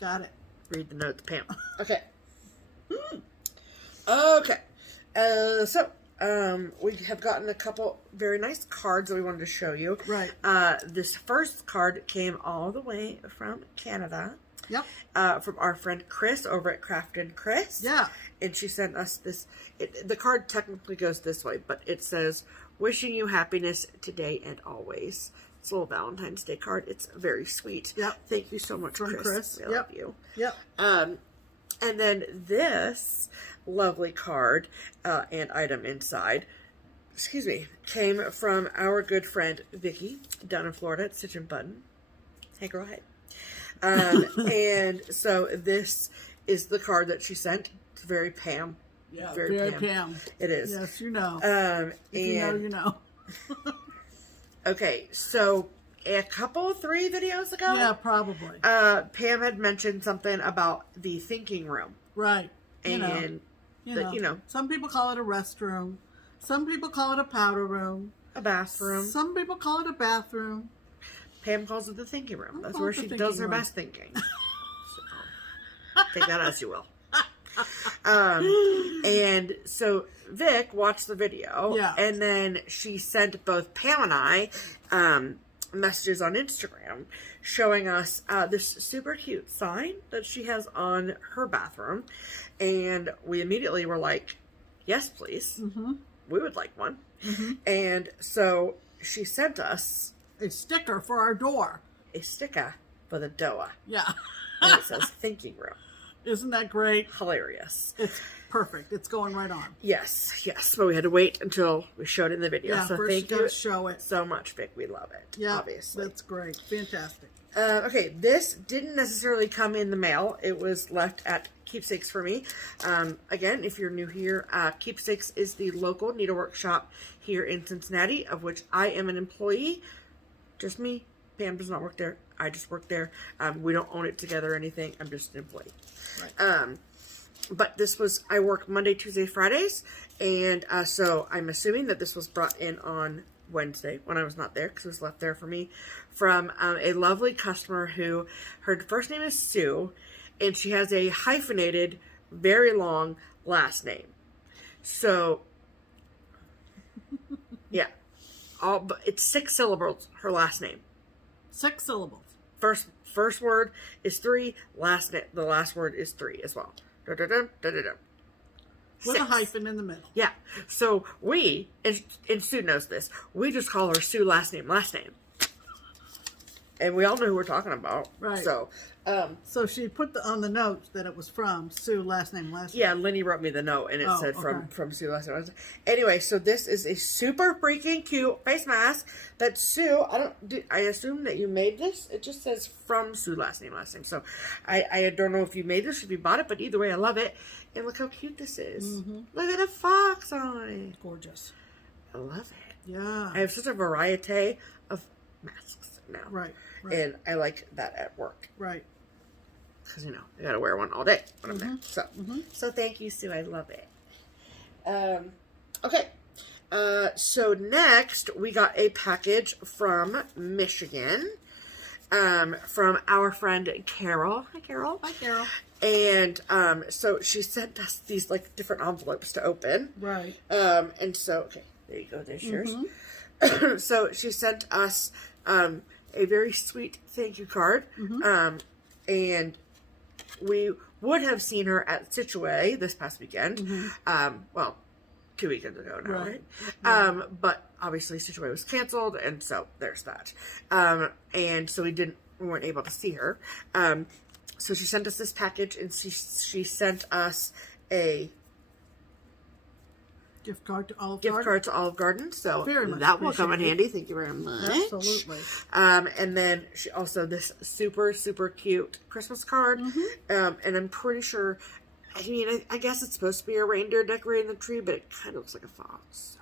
Got it. Read the note to Pam. Okay. Okay. We have gotten a couple very nice cards that we wanted to show you. Right. This first card came all the way from Canada. Yep. From our friend Chris over at Craftin' Chris. Yeah. And she sent us this. The card technically goes this way, but it says, "Wishing you happiness today and always." It's a little Valentine's Day card. It's very sweet. Yep. Thank you so much, from Chris. We love you. Yep. And then this lovely card and item inside, came from our good friend Vicky down in Florida at Stitch and Button. Hey girl, hey. And so this is the card that she sent. It's very Pam. Yeah, very Pam. It is. Yes, you know. If and, you know, you know. Okay, so a couple, 3 videos ago? Yeah, probably. Pam had mentioned something about the thinking room. Right. You know. Some people call it a restroom. Some people call it a powder room. A bathroom. Some people call it a bathroom. Pam calls it the thinking room. That's where she does her best thinking. So, take that as you will. And so Vic watched the video, and then she sent both Pam and I messages on Instagram showing us this super cute sign that she has on her bathroom, and we immediately were like, yes please, we would like one. And so she sent us a sticker for our door, a sticker for the door. Yeah. And it says thinking room. Isn't that great? Hilarious. It's perfect. It's going right on. Yes, but we had to wait until we showed it in the video. Yeah, so first thank you you show it so much, Vic. We love it. Yeah, obviously. That's great. Fantastic. Okay, this didn't necessarily come in the mail. It was left at Keepsakes for me. Again, if you're new here, Keepsakes is the local needlework shop here in Cincinnati, of which I am an employee. Just me. Pam does not work there. I just work there. We don't own it together or anything. I'm just an employee. Right. But this was, I work Monday, Tuesday, Fridays, and so I'm assuming that this was brought in on Wednesday when I was not there, because it was left there for me, from a lovely customer who, her first name is Sue, and she has a hyphenated, very long last name. So, yeah. But it's 6 syllables, her last name. 6 syllables. First word is 3, the last word is 3 as well. Da, da, da, da, da, da. With 6. a hyphen in the middle. Yeah. So we, and Sue knows this, we just call her Sue last name. and we all know who we're talking about. Right. So she put on the note that it was from Sue, last name. Yeah, Lenny wrote me the note, and it said from Sue, last name. Anyway, so this is a super freaking cute face mask that Sue, I assume that you made this. It just says from Sue, last name. So I don't know if you made this, if you bought it, but either way, I love it. And look how cute this is. Look at the fox on it. Gorgeous. I love it. Yeah. I have such a variety of masks now. Right. And I like that at work. Right. Because, you know, I got to wear one all day when I'm there. So thank you, Sue. I love it. Okay. So next, we got a package from Michigan. From our friend Carol. Hi, Carol. Hi, Carol. And so she sent us these like different envelopes to open. Right. And so, okay, there you go. There's yours. So she sent us a very sweet thank you card. And we would have seen her at Stitchaway this past weekend. Well, 2 weekends ago now, right? But obviously Stitchaway was canceled, and so there's that. And so we weren't able to see her. So she sent us this package, and she sent us a gift card to Olive Garden. So very much that will come in handy. Thank you very much. Absolutely. And then she also this super, super cute Christmas card. And I'm pretty sure, I mean, I guess it's supposed to be a reindeer decorating the tree, but it kind of looks like a fox. So.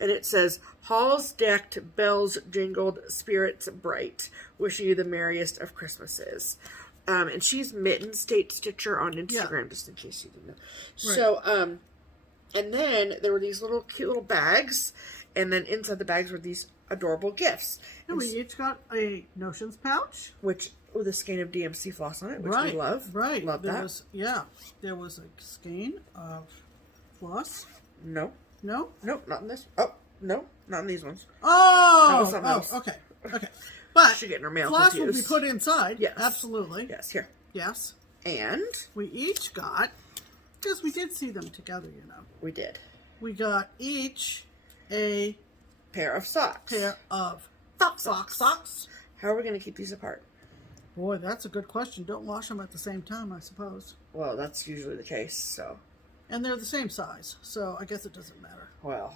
And it says, halls decked, bells jingled, spirits bright. Wishing you the merriest of Christmases. And she's Mitten State Stitcher on Instagram, just in case you didn't know. So, and then there were these little cute little bags, and then inside the bags were these adorable gifts. And we each got a Notions pouch, with a skein of DMC floss on it, which we love. Love that. There was a skein of floss. No, not in this. Oh, no, not in these ones. Oh, that was something else. Okay. But she's getting her mail floss confused. will be put inside. Yes, absolutely. Yes, here. Yes, and we each got, because we did see them together, you know. We did. We got each a pair of socks. Socks. How are we going to keep these apart? Boy, that's a good question. Don't wash them at the same time, I suppose. Well, that's usually the case, so. And they're the same size, so I guess it doesn't matter. Well.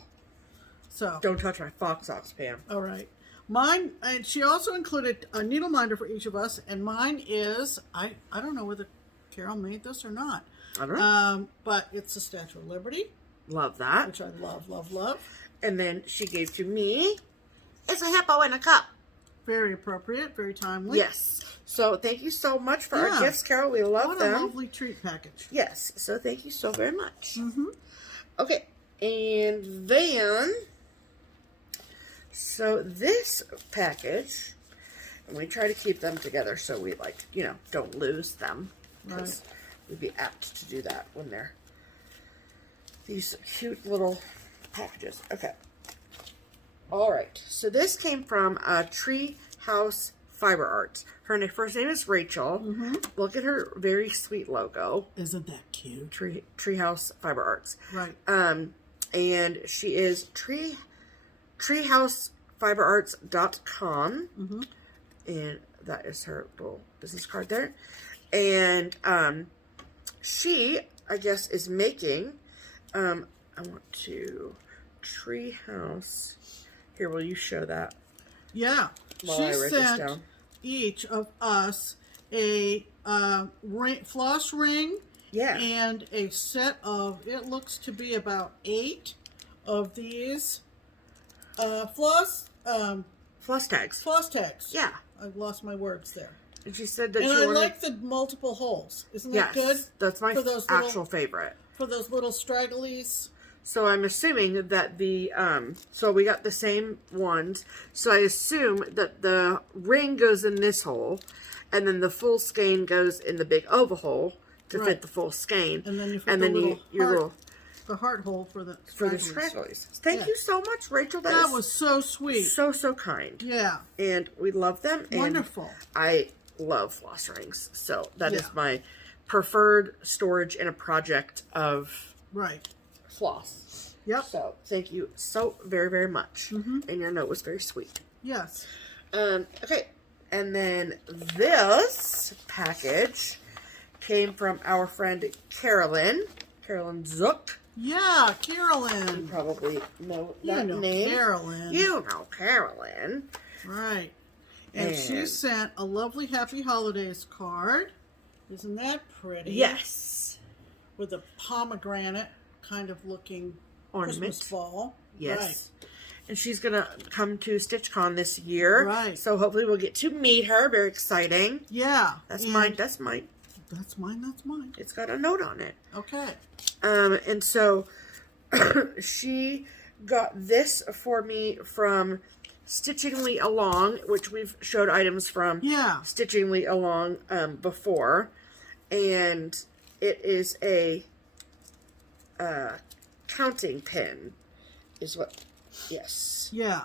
So. Don't touch my fox socks, Pam. All right. Mine, and she also included a needle minder for each of us, and mine is, I don't know whether Carol made this or not. I don't know. But it's the Statue of Liberty. Love that. Which I love. And then she gave to me, it's a hippo in a cup. Very appropriate, very timely. Yes. So thank you so much for our gifts, Carol. We love them. What a lovely treat package. Yes. So thank you so very much. Okay. And then, so this package, and we try to keep them together so we don't lose them. Because we'd be apt to do that when they're these cute little packages. Okay. All right. So this came from Tree House Fiber Arts. Her first name is Rachel. Look at her very sweet logo. Isn't that cute? Treehouse Fiber Arts. Right. And she is treehousefiberarts.com. And that is her little business card there. And she, I guess, is making, I want to, Treehouse. Here, will you show that? Yeah. She sent each of us a floss ring. Yeah. And a set of, it looks to be about 8 of these floss tags. Floss tags. Yeah. I've lost my words there. And she said that and I like the multiple holes. Isn't that good? That's my actual favorite. For those little stragglies. So I'm assuming that so we got the same ones. So I assume that the ring goes in this hole, and then the full skein goes in the big oval hole to fit the full skein. And then the heart hole for the stragglies. Thank you so much, Rachel. That was so sweet. So kind. Yeah. And we love them. Wonderful. And I love floss rings. So that is my preferred storage in a project of floss. Yep. So thank you so very, very much. And your note was very sweet. Yes. Okay. And then this package came from our friend Carolyn Zook. Yeah, You Carolyn. probably know that You know name. Carolyn. You know Carolyn. Right. And she sent a lovely Happy Holidays card. Isn't that pretty? Yes. With a pomegranate kind of looking Ornament. Christmas ball. Yes. Right. And she's going to come to StitchCon this year. Right. So hopefully we'll get to meet her. Very exciting. Yeah. That's mine. That's mine. That's mine. That's mine. It's got a note on it. Okay. And so she got this for me from StitchinglyAlong, which we've showed items from StitchinglyAlong before. And it is a counting pin is what, yes. Yeah.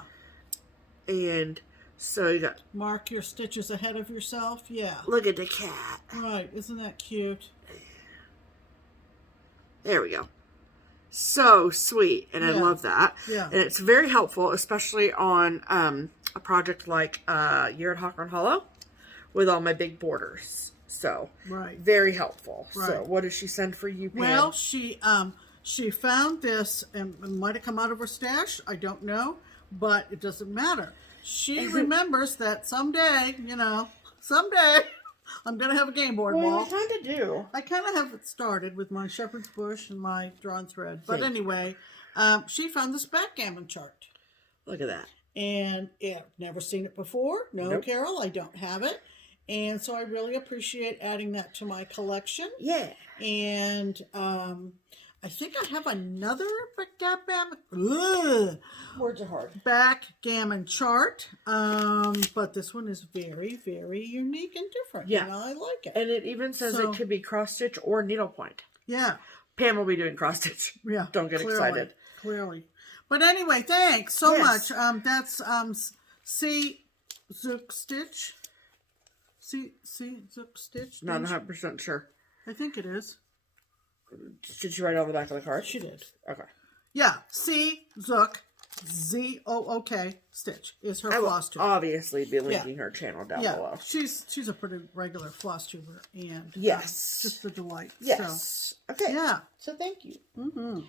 And so you got... Mark your stitches ahead of yourself. Yeah. Look at the cat. Right. Isn't that cute? There we go. So sweet. And I love that. Yeah. And it's very helpful, especially on a project like Year at Hawthorne Hollow with all my big borders. So very helpful. Right. So what did she send for you, Pam? Well, she found this, and it might have come out of her stash. I don't know, but it doesn't matter. She remembers that someday, someday I'm going to have a game board wall. I kind of do. I kind of have it started with my shepherd's bush and my drawn thread. But anyway, she found this backgammon chart. Look at that. And I've never seen it before. No, nope. Carol, I don't have it. And so I really appreciate adding that to my collection. Yeah. And I think I have another words are hard. Backgammon chart. But this one is very, very unique and different. Yeah. And I like it. And it even says it could be cross stitch or needlepoint. Yeah. Pam will be doing cross stitch. Yeah. Don't get excited. Clearly. But anyway, thanks so much. That's scschaffner. scschaffner. Not 100% sure. I think it is. Did she write it on the back of the card? She did. Okay. Yeah. Zook, ZOOK Stitch is her FlossTube. Obviously be linking her channel down below. She's a pretty regular FlossTuber and just a delight. Yes. So, okay. Yeah. So thank you. Mm-hmm.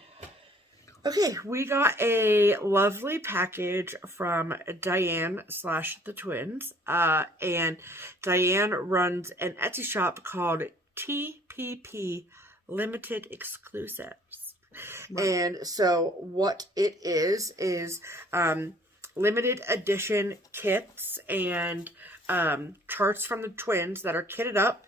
Okay, we got a lovely package from Diane/the twins. And Diane runs an Etsy shop called TPPLimitedExclusives. Right. And so what it is limited edition kits and charts from the twins that are kitted up.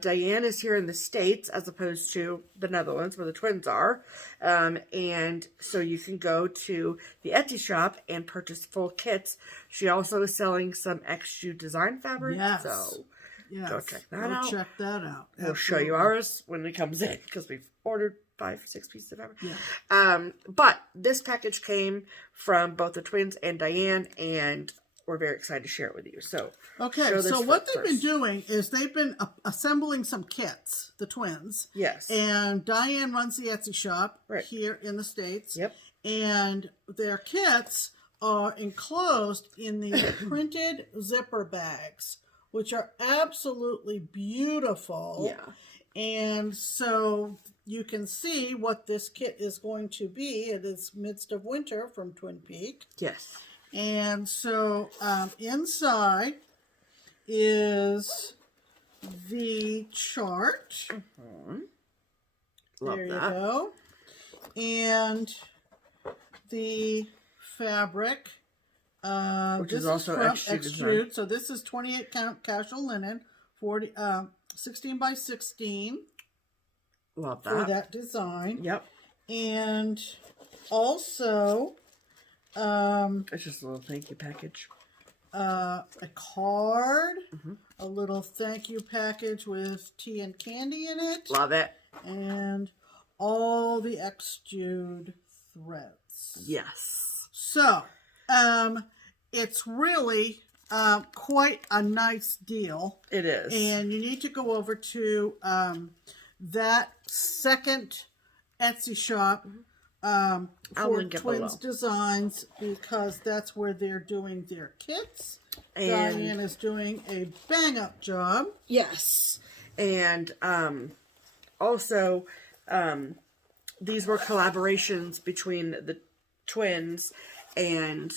Diane is here in the States as opposed to the Netherlands where the twins are. And so you can go to the Etsy shop and purchase full kits. She also is selling some XU design fabric. Yes. So go check that out. Check that out. We'll show you ours when it comes in because we've ordered 5-6 pieces of fabric. Yeah. But this package came from both the twins and Diane, and we're very excited to share it with you. So, so what they've been doing is they've been assembling some kits, the twins. Yes. And Diane runs the Etsy shop here in the States. Yep. And their kits are enclosed in the printed zipper bags, which are absolutely beautiful. Yeah. And so you can see what this kit is going to be. It is Midst of Winter from Twin Peak. Yes. And so inside is the chart. Love there that. You go. And the fabric. Which is also extrude. So this is 28 count casual linen, 16 by 16. Love that. For that design. Yep. And also... it's just a little thank you package. A card, a little thank you package with tea and candy in it. Love it. And all the extrude threads. Yes. So, it's really quite a nice deal. It is. And you need to go over to that second Etsy shop for Twins Designs because that's where they're doing their kits. And Diane is doing a bang-up job. Yes. And also, these were collaborations between the twins and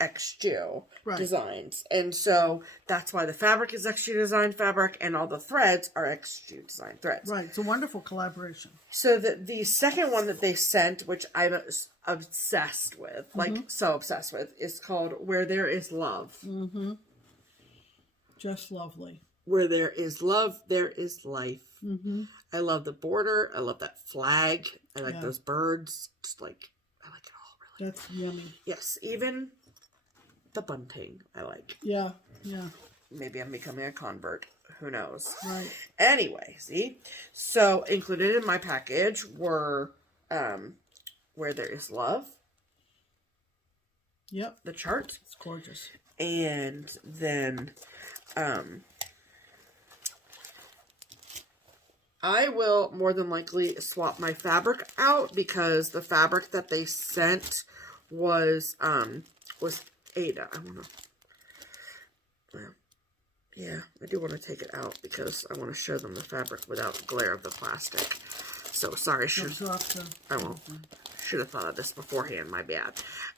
XJew Designs. And so that's why the fabric is XJew Design fabric and all the threads are XJew Design threads. Right. It's a wonderful collaboration. So the second one that they sent, which I'm obsessed with, like so obsessed with, is called Where There Is Love. Mm-hmm. Just lovely. Where there is love, there is life. Mm-hmm. I love the border. I love that flag. I like those birds. Just like, I like it all really. That's yummy. Yes, even the bunting I like. Yeah, yeah. Maybe I'm becoming a convert. Who knows? Right. Anyway, see? So included in my package were Where There Is Love. Yep. The chart. It's gorgeous. And then I will more than likely swap my fabric out because the fabric that they sent was Ada. I want to, yeah, I do want to take it out because I want to show them the fabric without the glare of the plastic. So sorry, I won't. Should have thought of this beforehand. My bad.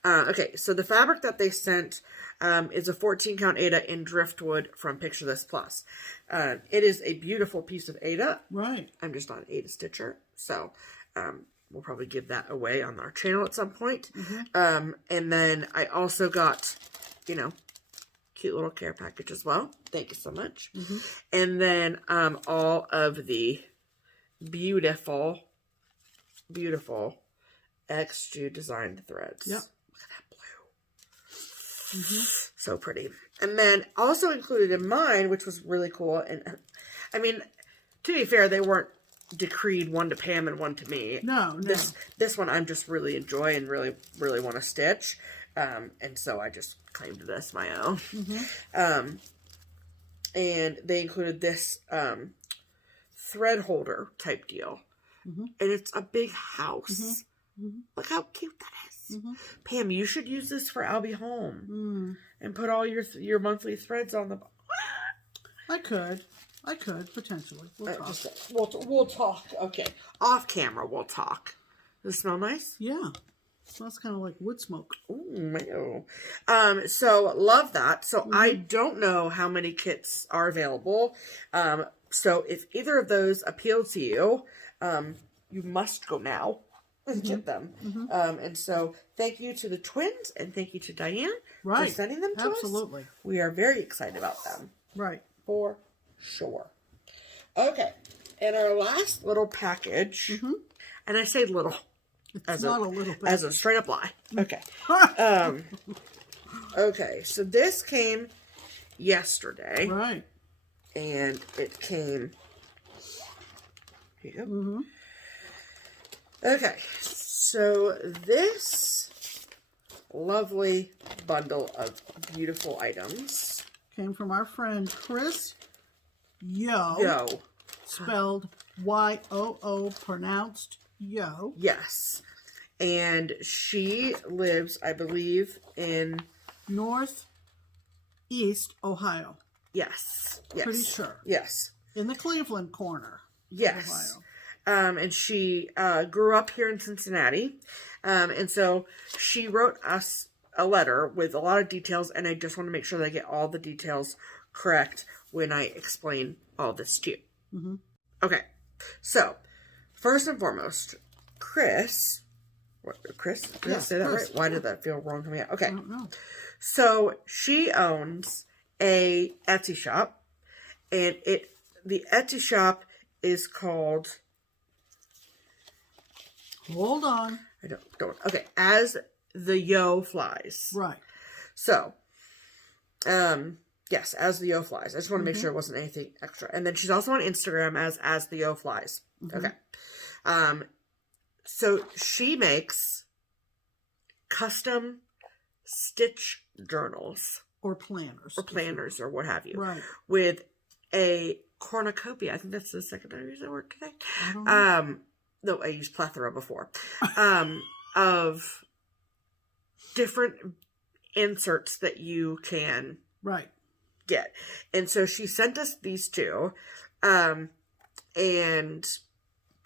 Okay, so the fabric that they sent is a 14 count Ada in driftwood from Picture This Plus. It is a beautiful piece of Ada. Right. I'm just not an Ada stitcher, so we'll probably give that away on our channel at some point. Mm-hmm. And then I also got, cute little care package as well. Thank you so much. Mm-hmm. And then all of the beautiful XJew designed threads. Yep. Look at that blue. Mm-hmm. So pretty. And then also included in mine, which was really cool. And I mean, to be fair, they weren't decreed one to Pam and one to me. No. This one I'm just really enjoy and really, really want to stitch. And so I just claimed this my own. Mm-hmm. And they included this thread holder type deal. Mm-hmm. And it's a big house. Mm-hmm. Mm-hmm. Look how cute that is. Mm-hmm. Pam, you should use this for I'll Be Home. And put all your monthly threads on the... I could potentially. We'll talk. We'll talk. Okay. Off camera, we'll talk. Does it smell nice? Yeah. Smells kind of like wood smoke. Ooh, so love that. So I don't know how many kits are available. So if either of those appeal to you, you must go now and get them. And so thank you to the twins and thank you to Diane for sending them to us. Absolutely. We are very excited about them. Right. For sure. Okay. And our last little package, and I say little. It's not a little bit. As a straight up lie. Okay. Okay, so this came yesterday. Right. And it came... Here you go. Mm-hmm. Okay, so this lovely bundle of beautiful items came from our friend Chris Yo. Yo. Spelled Y-O-O, pronounced Yo. Yes. And she lives, I believe, in... Northeast Ohio. Yes. Pretty sure. Yes. In the Cleveland corner. Yes. Of Ohio. And she grew up here in Cincinnati. And so she wrote us a letter with a lot of details, and I just want to make sure that I get all the details correct when I explain all this to you. Okay. So, first and foremost, Chris... Chris? Did I say that right? Why did that feel wrong to me? Okay. I don't know. So, she owns a Etsy shop, and the Etsy shop is called... Hold on. I don't. Okay, AsTheYooFlies. Right. So, yes, AsTheYooFlies. I just want to make sure it wasn't anything extra. And then she's also on Instagram as AsTheYooFlies. Okay. So she makes custom stitch journals. Or planners. Or planners or what have you. Right. With a cornucopia. I think that's the second time I used that word today. I don't know. though I used plethora before, of different inserts that you can get. And so she sent us these two, and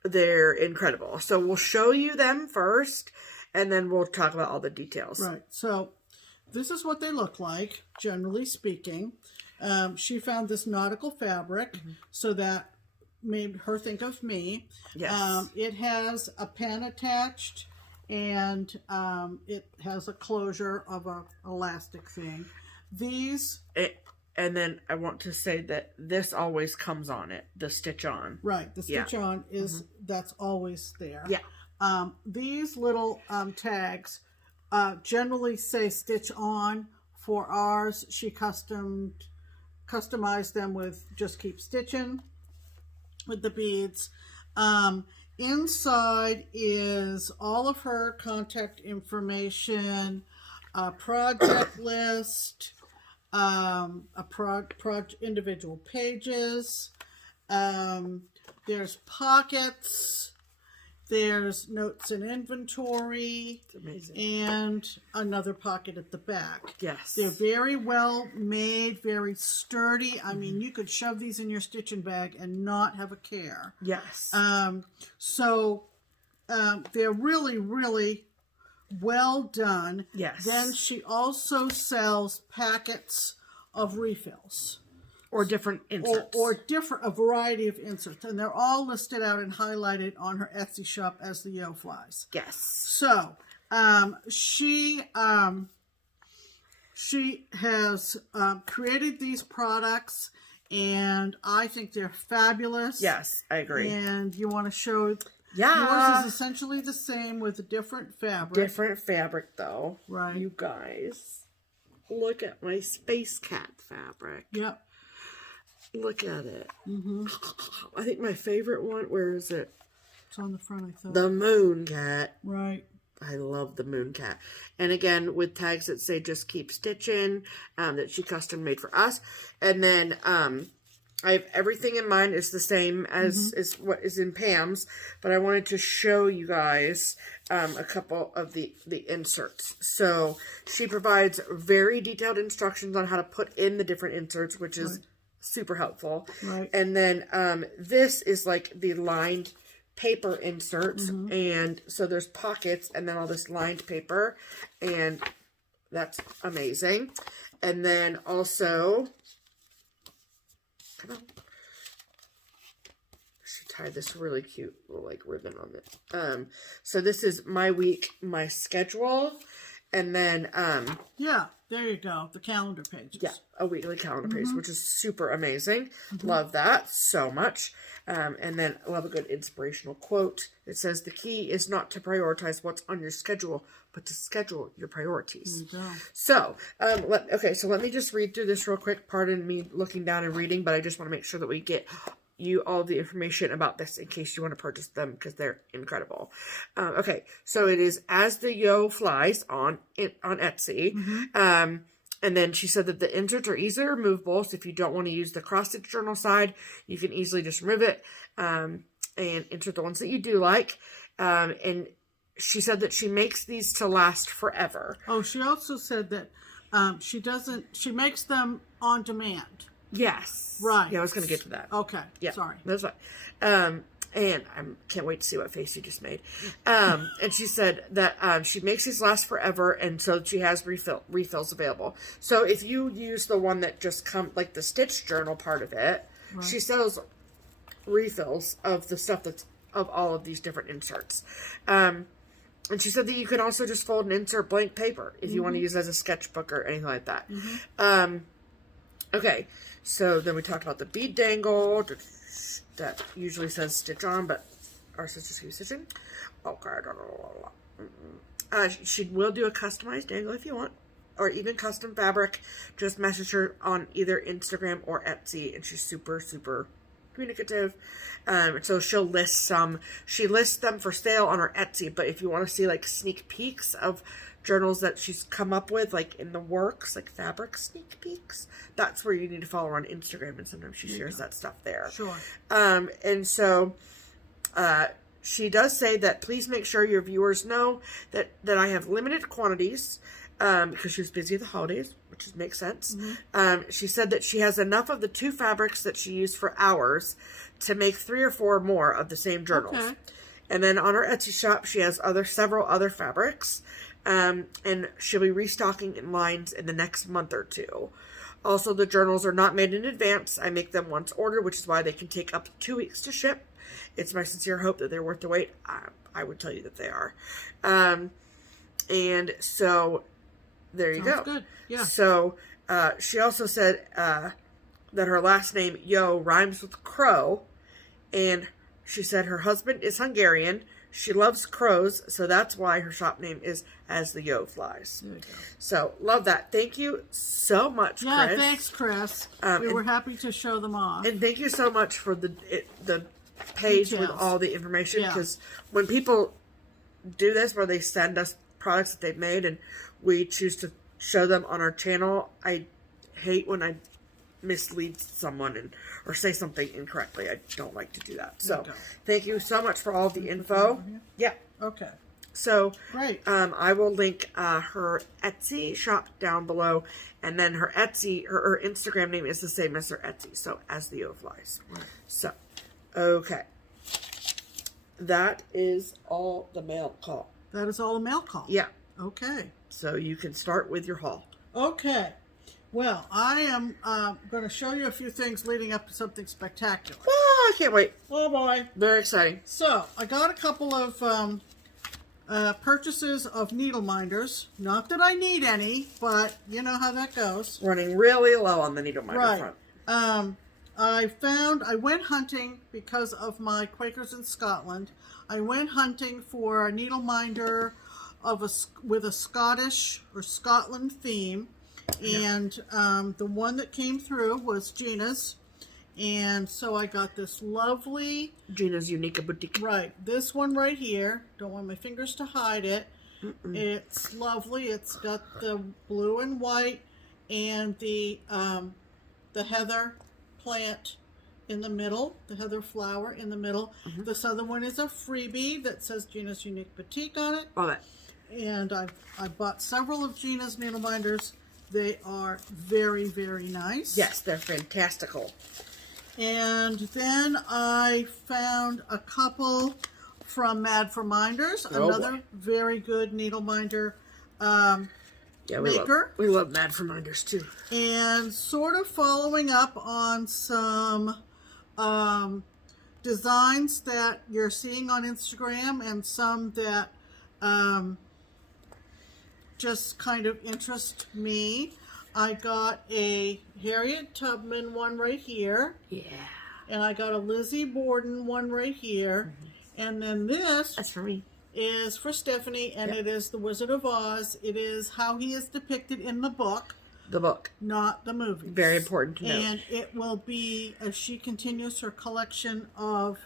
they're incredible. So we'll show you them first, and then we'll talk about all the details. Right. So this is what they look like, generally speaking. She found this nautical fabric, so that made her think of me. Yes. It has a pen attached, and it has a closure of a elastic thing. And then I want to say that this always comes on it, the stitch on. Right, the stitch on is, that's always there. Yeah. These little tags generally say stitch on. For ours, she customized them with Just Keep Stitchin' with the beads. Inside is all of her contact information, a project list, individual pages. There's pockets. There's notes and inventory. It's amazing. And another pocket at the back. Yes. They're very well made, very sturdy. I mean, you could shove these in your stitching bag and not have a care. Yes. They're really, really well done. Yes. Then she also sells packets of refills. Or different inserts. Or a variety of inserts. And they're all listed out and highlighted on her Etsy shop as AsTheYooFlies. Yes. So, she has created these products, and I think they're fabulous. Yes, I agree. And you want to show... Yeah. Yours is essentially the same with a different fabric. Different fabric, though. Right. You guys, look at my space cat fabric. Yep. Look at it. I think my favorite one, where is it? It's on the front, I thought. The moon cat. Right. I love the moon cat. And again, with tags that say Just Keep Stitchin', that she custom made for us. And then I have everything in mine is the same as what is in Pam's, but I wanted to show you guys a couple of the inserts. So she provides very detailed instructions on how to put in the different inserts, which is super helpful. Right. And then this is like the lined paper inserts, and so there's pockets and then all this lined paper, and that's amazing. And then also, come on, she tied this really cute little like ribbon on it. So this is my week, my schedule, and then yeah, there you go, the calendar pages. Yeah, a weekly calendar page, which is super amazing. Love that so much. And then I love a good inspirational quote. It says, the key is not to prioritize what's on your schedule, but to schedule your priorities. There you go. So, so let me just read through this real quick. Pardon me looking down and reading, but I just want to make sure that we get you all the information about this in case you want to purchase them, because they're incredible. Okay, so it is AsTheYooFlies on Etsy. And then she said that the inserts are easily removable, so if you don't want to use the cross-stitch journal side, you can easily just remove it and insert the ones that you do like. And she said that she makes these to last forever. Oh, she also said that she makes them on demand. Yes. Right. Yeah, I was going to get to that. Okay. Yeah. Sorry. That's fine. And I can't wait to see what face you just made. And she said that she makes these last forever, and so she has refills available. So if you use the one that just like the stitch journal part of it, she sells refills of the stuff that's of all of these different inserts. And she said that you can also just fold and insert blank paper if you want to use it as a sketchbook or anything like that. Okay, so then we talked about the bead dangle. That usually says stitch on, but ours says just keep stitching. Okay. She will do a customized dangle if you want, or even custom fabric. Just message her on either Instagram or Etsy, and she's super, super communicative. So she'll list some. She lists them for sale on her Etsy, but if you want to see like sneak peeks of journals that she's come up with, like in the works, like fabric sneak peeks, that's where you need to follow her on Instagram, and sometimes she shares that stuff there. Sure. And so she does say that please make sure your viewers know that I have limited quantities because she was busy at the holidays, which makes sense. She said that she has enough of the 2 fabrics that she used for hours to make 3 or 4 more of the same journals. Okay. And then on her Etsy shop, she has several other fabrics, and she'll be restocking in lines in the next month or 2. Also, the journals are not made in advance. I make them once ordered, which is why they can take up to 2 weeks to ship. It's my sincere hope that they're worth the wait. I would tell you that they are. And so, there you go. Good. Yeah. So, she also said that her last name, Yo, rhymes with crow. And she said her husband is Hungarian. She loves crows, so that's why her shop name is AsTheYooFlies. There you go. So, love that. Thank you so much, Chris. Yeah, thanks, Chris. We were happy to show them off. And thank you so much for the page Details. with all the information, Yeah. because when people do this, where they send us products that they've made and we choose to show them on our channel, I hate when I mislead someone or say something incorrectly. I don't like to do that. So thank you so much for all the info. Yeah. Okay. So Great. I will link her Etsy shop down below, and then her Etsy, her Instagram name is the same as her Etsy, so AsTheYooFlies. Right. So, okay. That is all the mail call. That is all the mail call. Yeah. Okay. So you can start with your haul. Okay. Well, I am going to show you a few things leading up to something spectacular. Oh, I can't wait. Oh, boy. Very exciting. So, I got a couple of purchases of needle minders. Not that I need any, but you know how that goes. Running really low on the needle minder front. I went hunting because of my Quakers in Scotland. I went hunting for a needle minder with a Scottish or Scotland theme. And the one that came through was Gina's. And so I got this lovely... Gina's Unique Boutique. Right. This one right here. Don't want my fingers to hide it. It's lovely. It's got the blue and white and the heather plant in the middle. The heather flower in the middle. This other one is a freebie that says Gina's Unique Boutique on it. Love it. And I bought several of Gina's needle minders. They are very, very nice. Yes, they're fantastical. And then I found a couple from MadforMinders, another very good needle minder maker. We love MadforMinders too. And sort of following up on some designs that you're seeing on Instagram and some that just kind of interest me. I got a Harriet Tubman one right here. Yeah. And I got a Lizzie Borden one right here. And then this That's for me. is for Stephanie, and it is The Wizard of Oz. It is how he is depicted in the book. The book. Not the movie. Very important to note. And it will be, as she continues her collection of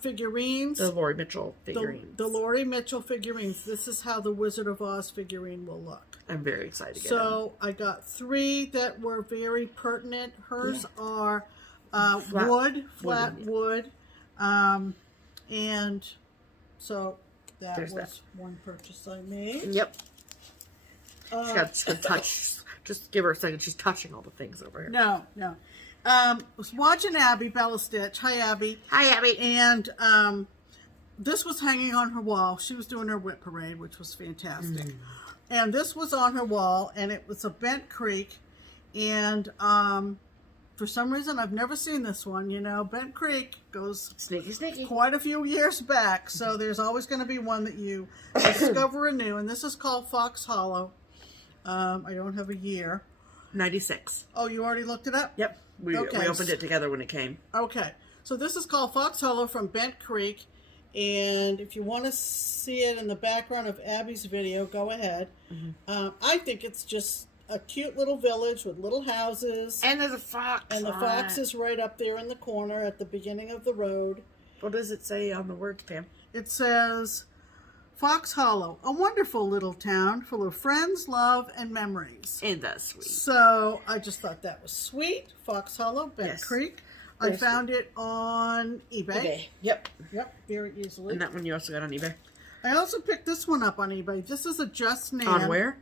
figurines. The Lori Mitchell figurines. The Lori Mitchell figurines. This is how the Wizard of Oz figurine will look. I'm very excited to get So I got 3 that were very pertinent. Hers are flat wood. And so that was one purchase I made. Yep. She's gonna touch. Just give her a second. She's touching all the things over here. No. Was watching Abby Bella Stitch. Hi, Abby. Hi, Abby. And this was hanging on her wall. She was doing her whip parade, which was fantastic. And this was on her wall, and it was a Bent Creek. And for some reason, I've never seen this one. You know, Bent Creek goes sneaky quite a few years back. So there's always going to be one that you discover anew. And this is called Fox Hollow. I don't have a year. 96. Oh, you already looked it up? Yep. We opened it together when it came. Okay. So this is called Fox Hollow from Bent Creek. And if you want to see it in the background of Abby's video, go ahead. I think it's just a cute little village with little houses. And there's a fox. And the fox is right up there in the corner at the beginning of the road. What does it say on the words, Pam? It says, Fox Hollow, a wonderful little town full of friends, love, and memories. And that's sweet. So I just thought that was sweet. Fox Hollow, Bent Creek. I found it on eBay. Yep. Yep, very easily. And that one you also got on eBay. I also picked this one up on eBay. This is a Just Nan. On where?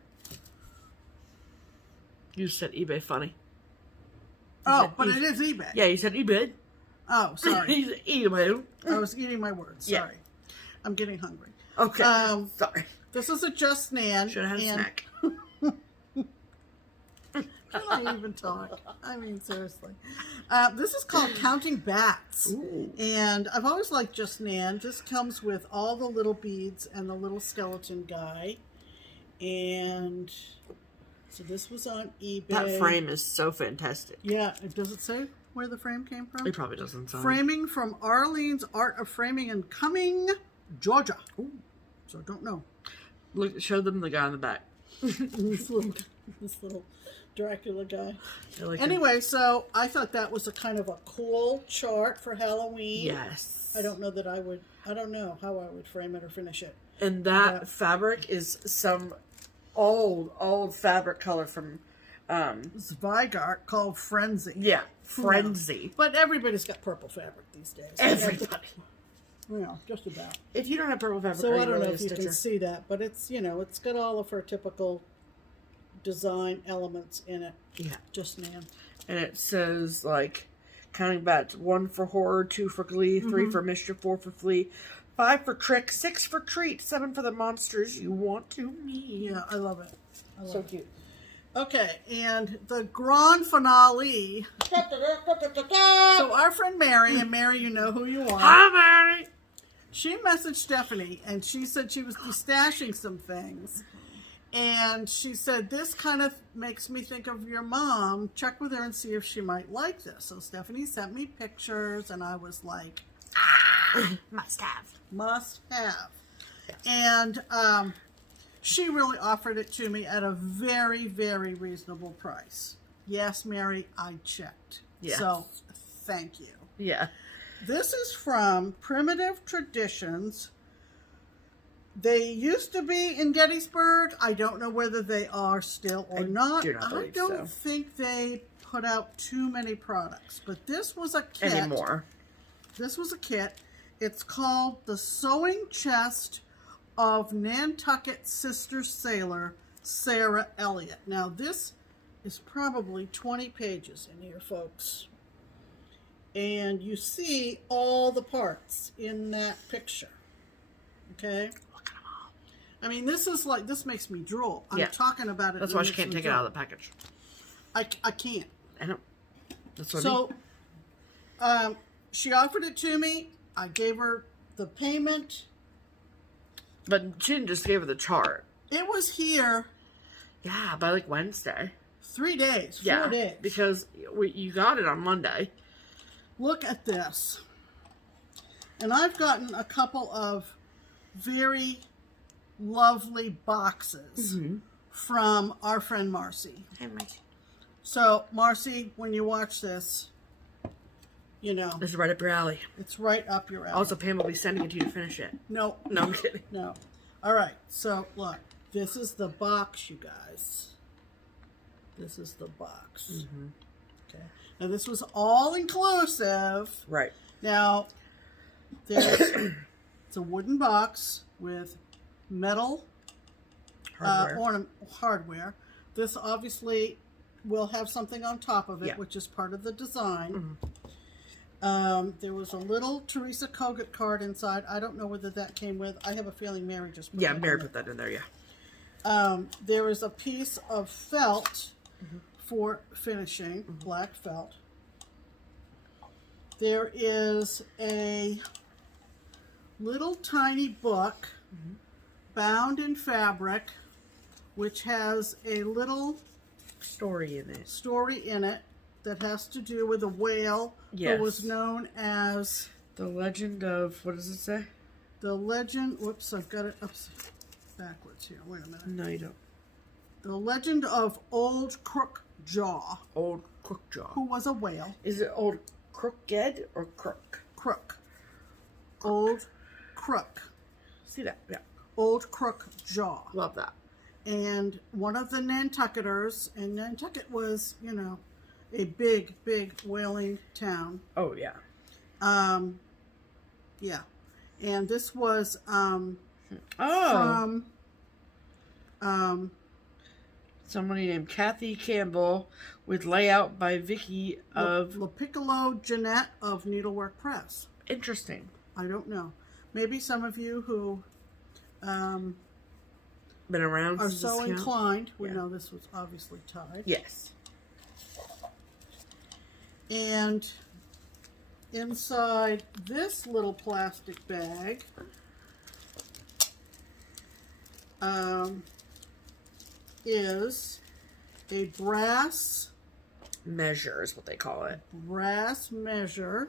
You said eBay funny. But it is eBay. Yeah, you said eBay. Oh, sorry. He's eBay. I was eating my words. Sorry. Yeah. I'm getting hungry. Okay. Sorry. This is a Just Nan. Should have had a snack. Can I even talk? I mean, seriously. This is called Counting Bats. Ooh. And I've always liked Just Nan. This comes with all the little beads and the little skeleton guy. And so this was on eBay. That frame is so fantastic. Yeah. Does it say where the frame came from? It probably doesn't. Sound Framing from Arlene's Art of Framing in Cumming, Georgia. Ooh. So don't know. Look, show them the guy in the back. this little Dracula guy. Like anyway, so I thought that was a kind of a cool chart for Halloween. Yes. I don't know how I would frame it or finish it. And that fabric is some old fabric color from Zweigart called Frenzy. Yeah, Frenzy. But everybody's got purple fabric these days. Everybody. Yeah, just about. If you don't have purple fabric, so I don't know if you can see that, but it's it's got all of her typical design elements in it. Yeah. Just Nan. And it says, like, counting bats, 1 for horror, 2 for glee, 3 for mischief, 4 for flee, 5 for trick, 6 for treat, 7 for the monsters you want to meet. Yeah, I love it. So cute. Okay, and the grand finale. So our friend Mary, and Mary, you know who you are. Hi, Mary. She messaged Stephanie, and she said she was stashing some things. And she said, this kind of makes me think of your mom. Check with her and see if she might like this. So Stephanie sent me pictures, and I was like, Must have. Must have. And she really offered it to me at a very, very reasonable price. Yes, Mary, I checked. Yes. So thank you. Yeah. This is from Primitive Traditions. They used to be in Gettysburg. I don't know whether they are still or not. I don't think they put out too many products. But this was a kit. Anymore. This was a kit. It's called The Sewing Chest of Nantucket Sister Sailor, Sarah Elliott. Now, this is probably 20 pages in here, folks. And you see all the parts in that picture. Okay? I mean, this is like, this makes me drool. I'm talking about it. That's why she can't take it out of the package. I can't. I know. That's what so, she offered it to me. I gave her the payment. But she didn't just give her the chart. It was here. Yeah, by like Wednesday. 3 days. 4 days. Because you got it on Monday. Look at this. And I've gotten a couple of very lovely boxes from our friend Marcy. Hey, Marcy. So, Marcy, when you watch this, you know. This is right up your alley. It's right up your alley. Also, Pam will be sending it to you to finish it. No. No, I'm kidding. No. All right. So, look. This is the box, you guys. This is the box. Okay. Now, this was all inclusive. Right. Now, there's it's a wooden box with metal hardware. This obviously will have something on top of it, which is part of the design. There was a little Teresa Kogut card inside. I don't know whether that came with. I have a feeling Mary just put that Mary put that in there, there is a piece of felt for finishing, black felt. There is a little tiny book bound in fabric, which has a little story in it that has to do with a whale who was known as the legend of, what does it say? The legend, whoops, I've got it backwards here. Wait a minute. No, you don't. The legend of Old Crook Jaw. Old Crook Jaw. Who was a whale. Is it Old Crooked or Crook? Crook. Old Crook. See that? Yeah. Old Crook Jaw. Love that. And one of the Nantucketers, and Nantucket was, a big, big whaling town. Oh, yeah. Yeah. And this was from somebody named Kathy Campbell with layout by Vicky of La Piccolo Jeanette of Needlework Press. Interesting. I don't know. Maybe some of you who been around are so inclined would yeah. know this was obviously tied. Yes. And inside this little plastic bag is a brass measure is what they call it. Brass measure.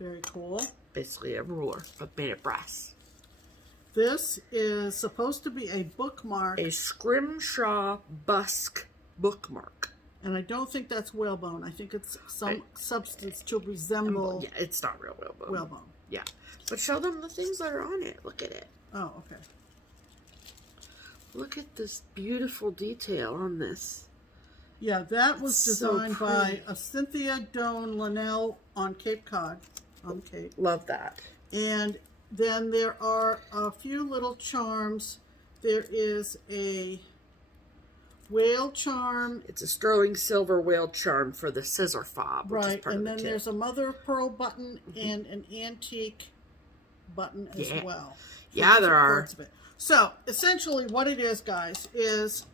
Very cool. Basically a ruler, but made of brass. This is supposed to be a bookmark. A Scrimshaw Busk bookmark. And I don't think that's whalebone. I think it's some substance to resemble. Yeah, it's not real whalebone. Whalebone. Yeah. But show them the things that are on it. Look at it. Oh, okay. Look at this beautiful detail on this. Yeah, that was designed so by Cynthia Doan Linnell on Cape Cod. On Cape. Love that. And then there are a few little charms. There is a whale charm. It's a sterling silver whale charm for the scissor fob, which is Right, part and of the then kit. there's a mother of pearl button and an antique button as well. Yeah, there are. Parts of it. So, essentially what it is, guys, is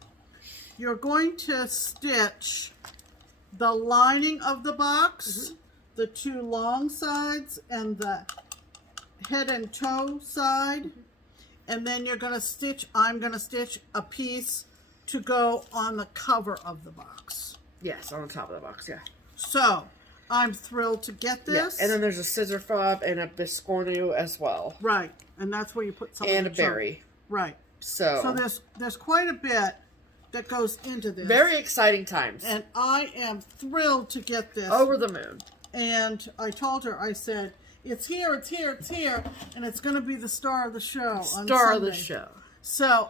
you're going to stitch the lining of the box, the two long sides, and the head and toe side, and then you're going to stitch, I'm going to stitch a piece to go on the cover of the box. Yes, on the top of the box, yeah. So, I'm thrilled to get this. Yeah. And then there's a scissor fob and a biscornu as well. Right, and that's where you put something. And a berry. Right. So there's quite a bit that goes into this. Very exciting times. And I am thrilled to get this. Over the moon. And I told her, I said, it's here, it's here, it's here, and it's going to be the star of the show on Sunday. Star of the show. So,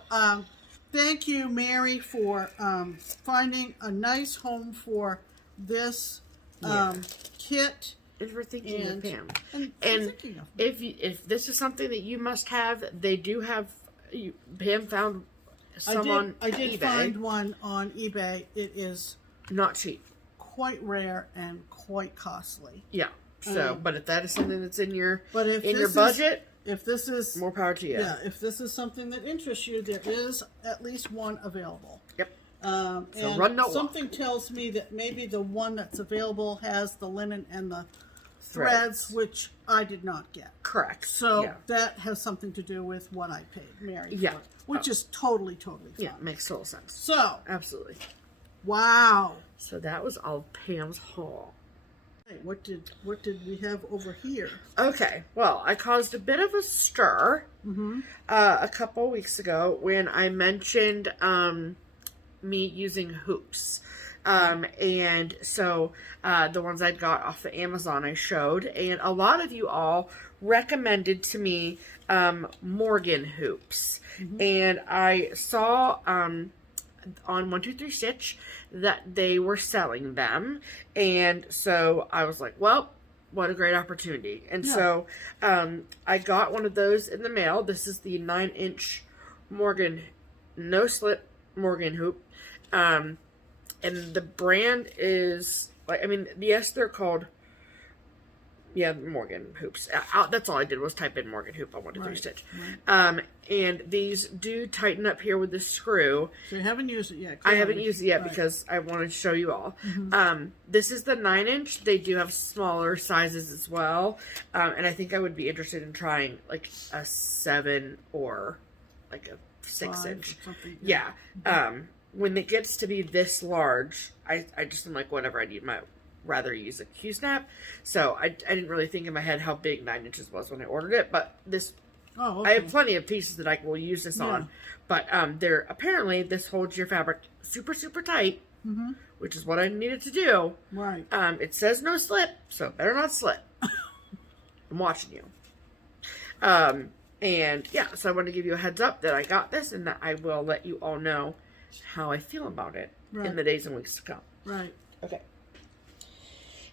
thank you, Mary, for finding a nice home for this kit. And for thinking of Pam. And if this is something that you must have, they do have. Pam found some on I did eBay. find one on eBay. It is not cheap, quite rare and quite costly. Yeah. So, but if that is something that's in your your budget, if this is more power to you. Yeah, if this is something that interests you, there is at least one available. Yep. So and run no something tells me that maybe the one that's available has the linen and the threads, which I did not get. Correct. So that has something to do with what I paid Mary for, which is totally fine. Yeah, makes total sense. So, absolutely. Wow. So that was all Pam's haul. Hey, what did we have over here? Okay, well, I caused a bit of a stir a couple weeks ago when I mentioned me using hoops. And so the ones I got off of Amazon I showed, and a lot of you all recommended to me Morgan hoops. And I saw on 123 Stitch that they were selling them, and so I was like, well, what a great opportunity. And so I got one of those in the mail. This is the 9-inch Morgan no slip Morgan hoop. And the brand is, like, I mean, yes, they're called, Morgan hoops. That's all I did was type in Morgan hoop on 123 Stitch. Right. And these do tighten up here with the screw. So you haven't used it yet? Clearly. I haven't used it yet because I wanted to show you all. This is the 9-inch. They do have smaller sizes as well. And I think I would be interested in trying like a 7 or like a 6-inch. Yeah. When it gets to be this large, I just am like, whatever, I might rather use a Q-snap. So I didn't really think in my head how big 9 inches was when I ordered it, but this, I have plenty of pieces that I will use this on. But apparently this holds your fabric super, super tight, which is what I needed to do. Right. It says no slip, so it better not slip. I'm watching you. And yeah, so I wanted to give you a heads up that I got this and that I will let you all know how I feel about it in the days and weeks to come. Right. Okay.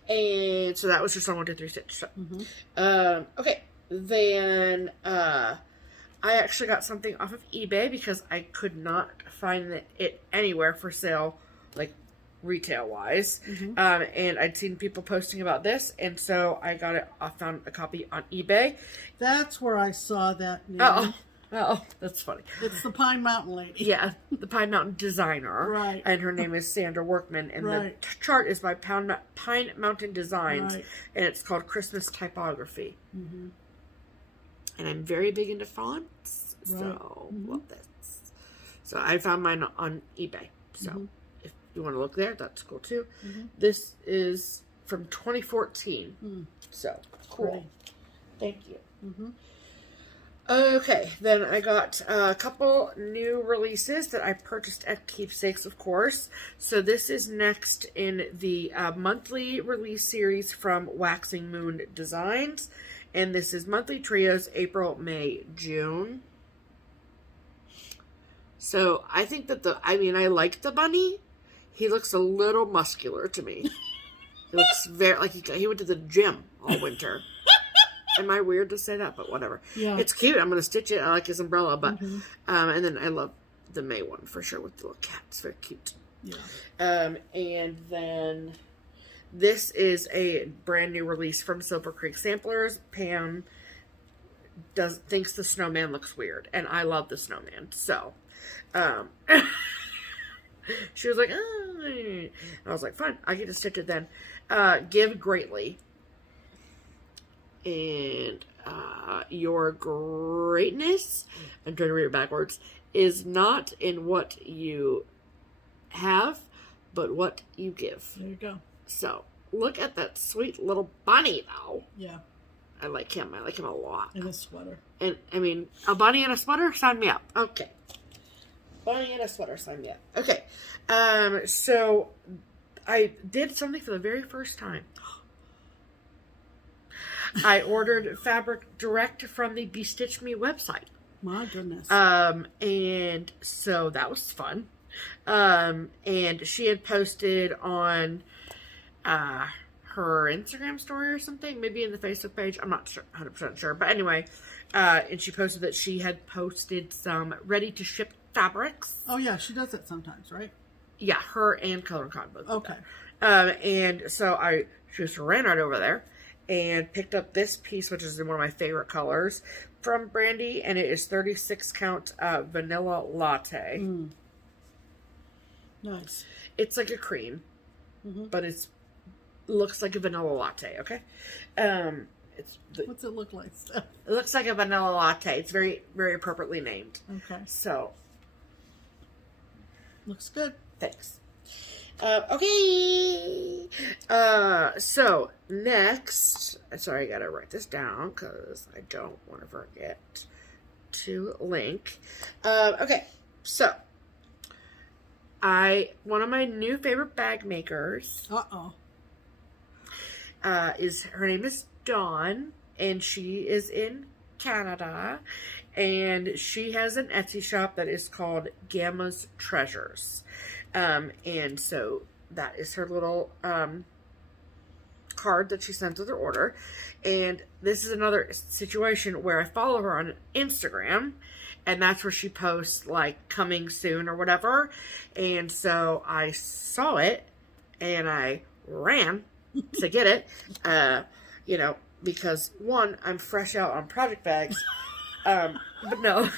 And so that was just on 1, 2, 3 stitch. So, okay. Then I actually got something off of eBay because I could not find it anywhere for sale, like retail wise. And I'd seen people posting about this, and so I found a copy on eBay. That's where I saw that name. Oh, that's funny. It's the Pine Mountain lady. Yeah, the Pine Mountain designer. Right. And her name is Sandra Workman. And the chart is by Pine Mountain Designs. Right. And it's called Christmas Typography. And I'm very big into fonts. So, love this. So, I found mine on eBay. So, if you want to look there, that's cool too. This is from 2014. So, cool. Pretty. Thank you. Okay, then I got a couple new releases that I purchased at Keepsakes, of course. So this is next in the monthly release series from Waxing Moon Designs. And this is monthly trios, April, May, June. So I think that I like the bunny. He looks a little muscular to me. He looks very, like he went to the gym all winter. Am I weird to say that? But whatever. Yeah. It's cute. I'm going to stitch it. I like his umbrella. But and then I love the May one for sure with the little cat. It's very cute. Yeah. And then this is a brand new release from Silver Creek Samplers. Pam thinks the snowman looks weird. And I love the snowman. So she was like, oh. And I was like, fine. I get to stitch it then. Give greatly. And your greatness, I'm trying to read it backwards, is not in what you have, but what you give. There you go. So, look at that sweet little bunny, though. Yeah. I like him. I like him a lot. And a sweater. And, I mean, a bunny and a sweater? Sign me up. Okay. Bunny and a sweater. Sign me up. Okay. So, I did something for the very first time. I ordered fabric direct from the BeStitchMe website. My goodness. And so that was fun. And she had posted on her Instagram story or something, maybe in the Facebook page. I'm not sure, 100% sure. But anyway, and she posted that she had posted some ready to ship fabrics. Oh yeah, she does it sometimes, right? Yeah, her and Color and Con both. Okay. And so I just ran right over there and picked up this piece, which is in one of my favorite colors, from Brandy, and it is 36 count vanilla latte. Nice. It's like a cream, but it looks like a vanilla latte. Okay. What's it look like, Steph? It looks like a vanilla latte. It's very, very appropriately named. Okay. So. Looks good. Thanks. Okay. So next, sorry, I gotta write this down because I don't want to forget to link. Okay. So one of my new favorite bag makers. Her name is Dawn, and she is in Canada, and she has an Etsy shop that is called Gammas Treasures. And so that is her little card that she sends with her order. And this is another situation where I follow her on Instagram, and that's where she posts like coming soon or whatever. And so I saw it and I ran to get it, because one, I'm fresh out on project bags. But no,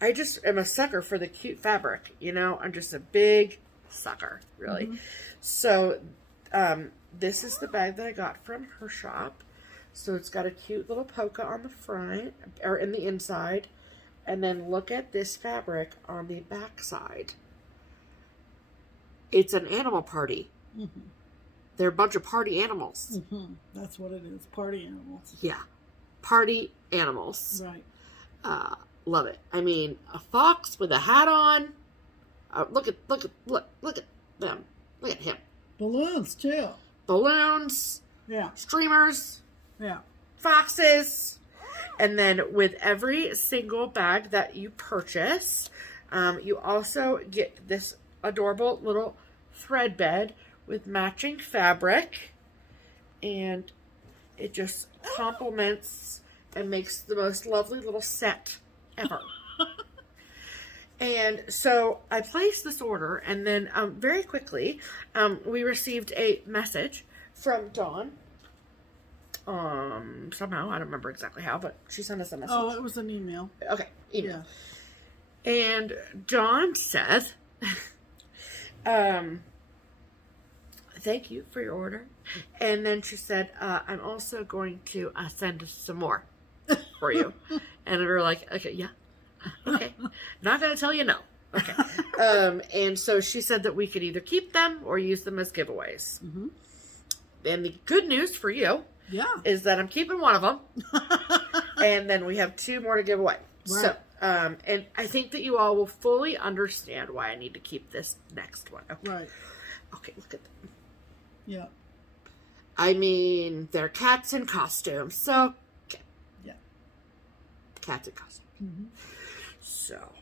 I just am a sucker for the cute fabric, I'm just a big sucker, really. So, this is the bag that I got from her shop. So it's got a cute little polka on the front, or in the inside. And then look at this fabric on the back side. It's an animal party. They're a bunch of party animals. That's what it is, party animals. Yeah, party animals. Right. Love it. I mean, a fox with a hat on. Look at them. Look at him. Balloons too. Balloons. Yeah. Streamers. Yeah. Foxes. And then with every single bag that you purchase, you also get this adorable little thread bed with matching fabric. and it just complements and makes the most lovely little set ever. And so I placed this order, and then very quickly we received a message from Dawn. Somehow, I don't remember exactly how, but she sent us a message. Oh, it was an email. Okay, email. Yeah. And Dawn said, thank you for your order. And then she said, I'm also going to send some more for you. And we were like, okay, yeah. Okay. Not going to tell you no. Okay. And so she said that we could either keep them or use them as giveaways. Mm-hmm. And the good news for you is that I'm keeping one of them. And then we have 2 more to give away. Right. So, and I think that you all will fully understand why I need to keep this next one. Okay. Right. Okay, look at them. Yeah. I mean, they're cats in costume. So, okay. Yeah. Cats in costume. Mm-hmm. So,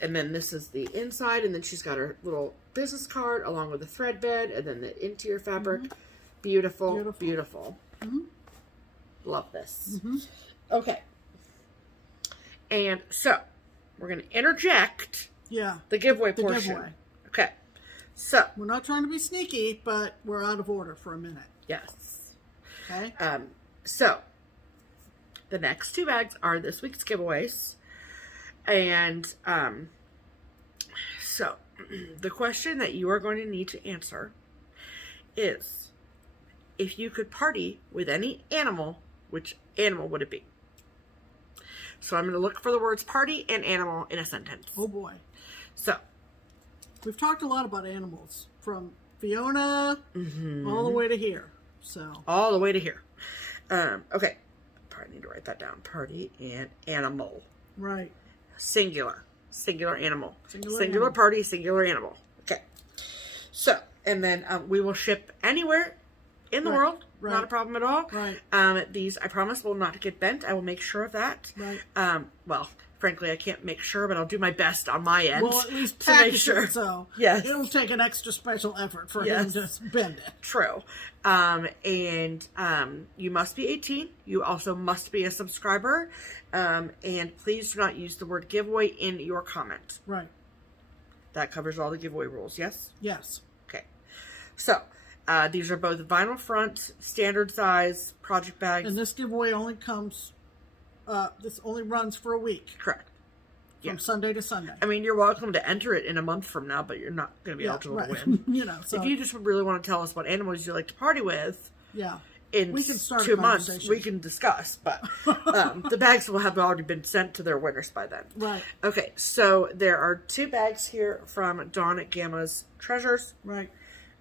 and then this is the inside, and then she's got her little business card along with the thread bed, and then the interior fabric. Mm-hmm. Beautiful, beautiful, beautiful. Mm-hmm. Love this. Mm-hmm. Okay. And so, we're going to interject the giveaway portion. Giveaway. Okay. So. We're not trying to be sneaky, but we're out of order for a minute. Yes. Okay. So, the next 2 bags are this week's giveaways. And, so, the question that you are going to need to answer is, if you could party with any animal, which animal would it be? So I'm going to look for the words party and animal in a sentence. Oh boy. So. We've talked a lot about animals, from Fiona all the way to here. So. All the way to here. Okay. Probably need to write that down. Party and animal. Right. Singular. Singular animal. Singular animal. Party, singular animal. Okay. So, and then we will ship anywhere in the world. Right. Not a problem at all. Right. These, I promise, will not get bent. I will make sure of that. Right. Well, frankly, I can't make sure, but I'll do my best on my end. Well, at least to make sure. So yes. It'll take an extra special effort for him to bend it. True. And you must be 18. You also must be a subscriber. And please do not use the word giveaway in your comment. Right. That covers all the giveaway rules, yes? Yes. Okay. So, these are both vinyl front, standard size, project bags. And this giveaway only comes, this only runs for a week. Correct. From Sunday to Sunday. I mean, you're welcome to enter it in a month from now, but you're not going to be eligible to win. You know, so if you just really want to tell us what animals you like to party with, in we can start 2 months, we can discuss. But the bags will have already been sent to their winners by then. Right. Okay, so there are 2 bags here from Dawn at Gamma's Treasures. Right.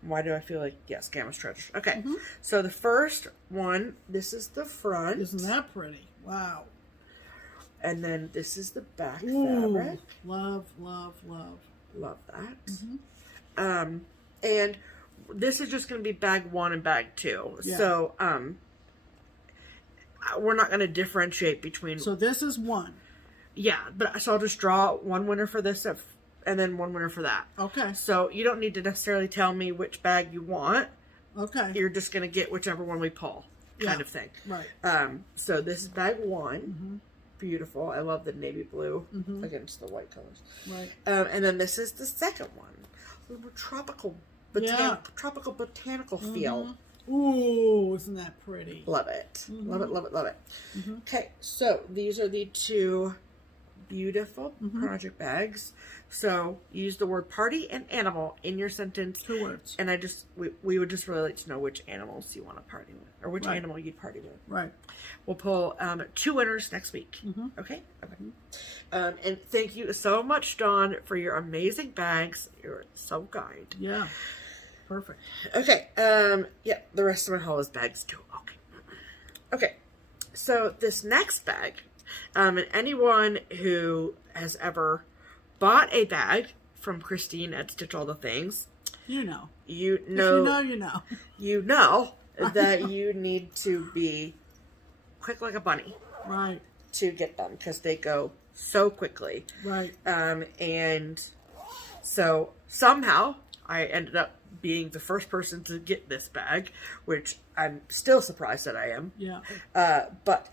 Why do I feel like, yes, Gamma's Treasures. Okay, so the first one, this is the front. Isn't that pretty? Wow. And then this is the back fabric. Love, love, love. Love that. And this is just going to be bag 1 and bag 2. Yeah. So, we're not going to differentiate between. So this is 1. Yeah, but so I'll just draw 1 winner for this and then 1 winner for that. Okay. So you don't need to necessarily tell me which bag you want. Okay. You're just going to get whichever one we pull, kind of thing. Right. So this is bag 1. Beautiful. I love the navy blue against the white colors. Right. And then this is the second one. A little tropical botanical feel. Ooh, isn't that pretty? Love it. Love it, love it, love it. Okay, so these are the 2 beautiful project bags. So use the word party and animal in your sentence. 2 words. And we would just really like to know which animals you want to party with, or which animal you'd party with. Right. We'll pull 2 winners next week. Okay? Okay. And thank you so much, Dawn, for your amazing bags. You're so kind. Yeah. Perfect. Okay. Yeah, the rest of my haul is bags too. Okay. Okay. So this next bag, and anyone who has ever bought a bag from Christine at Stitch All the Things, you know that you need to be quick like a bunny, right, to get them, because they go so quickly, right. And so somehow I ended up being the first person to get this bag, which I'm still surprised that I am. Yeah. But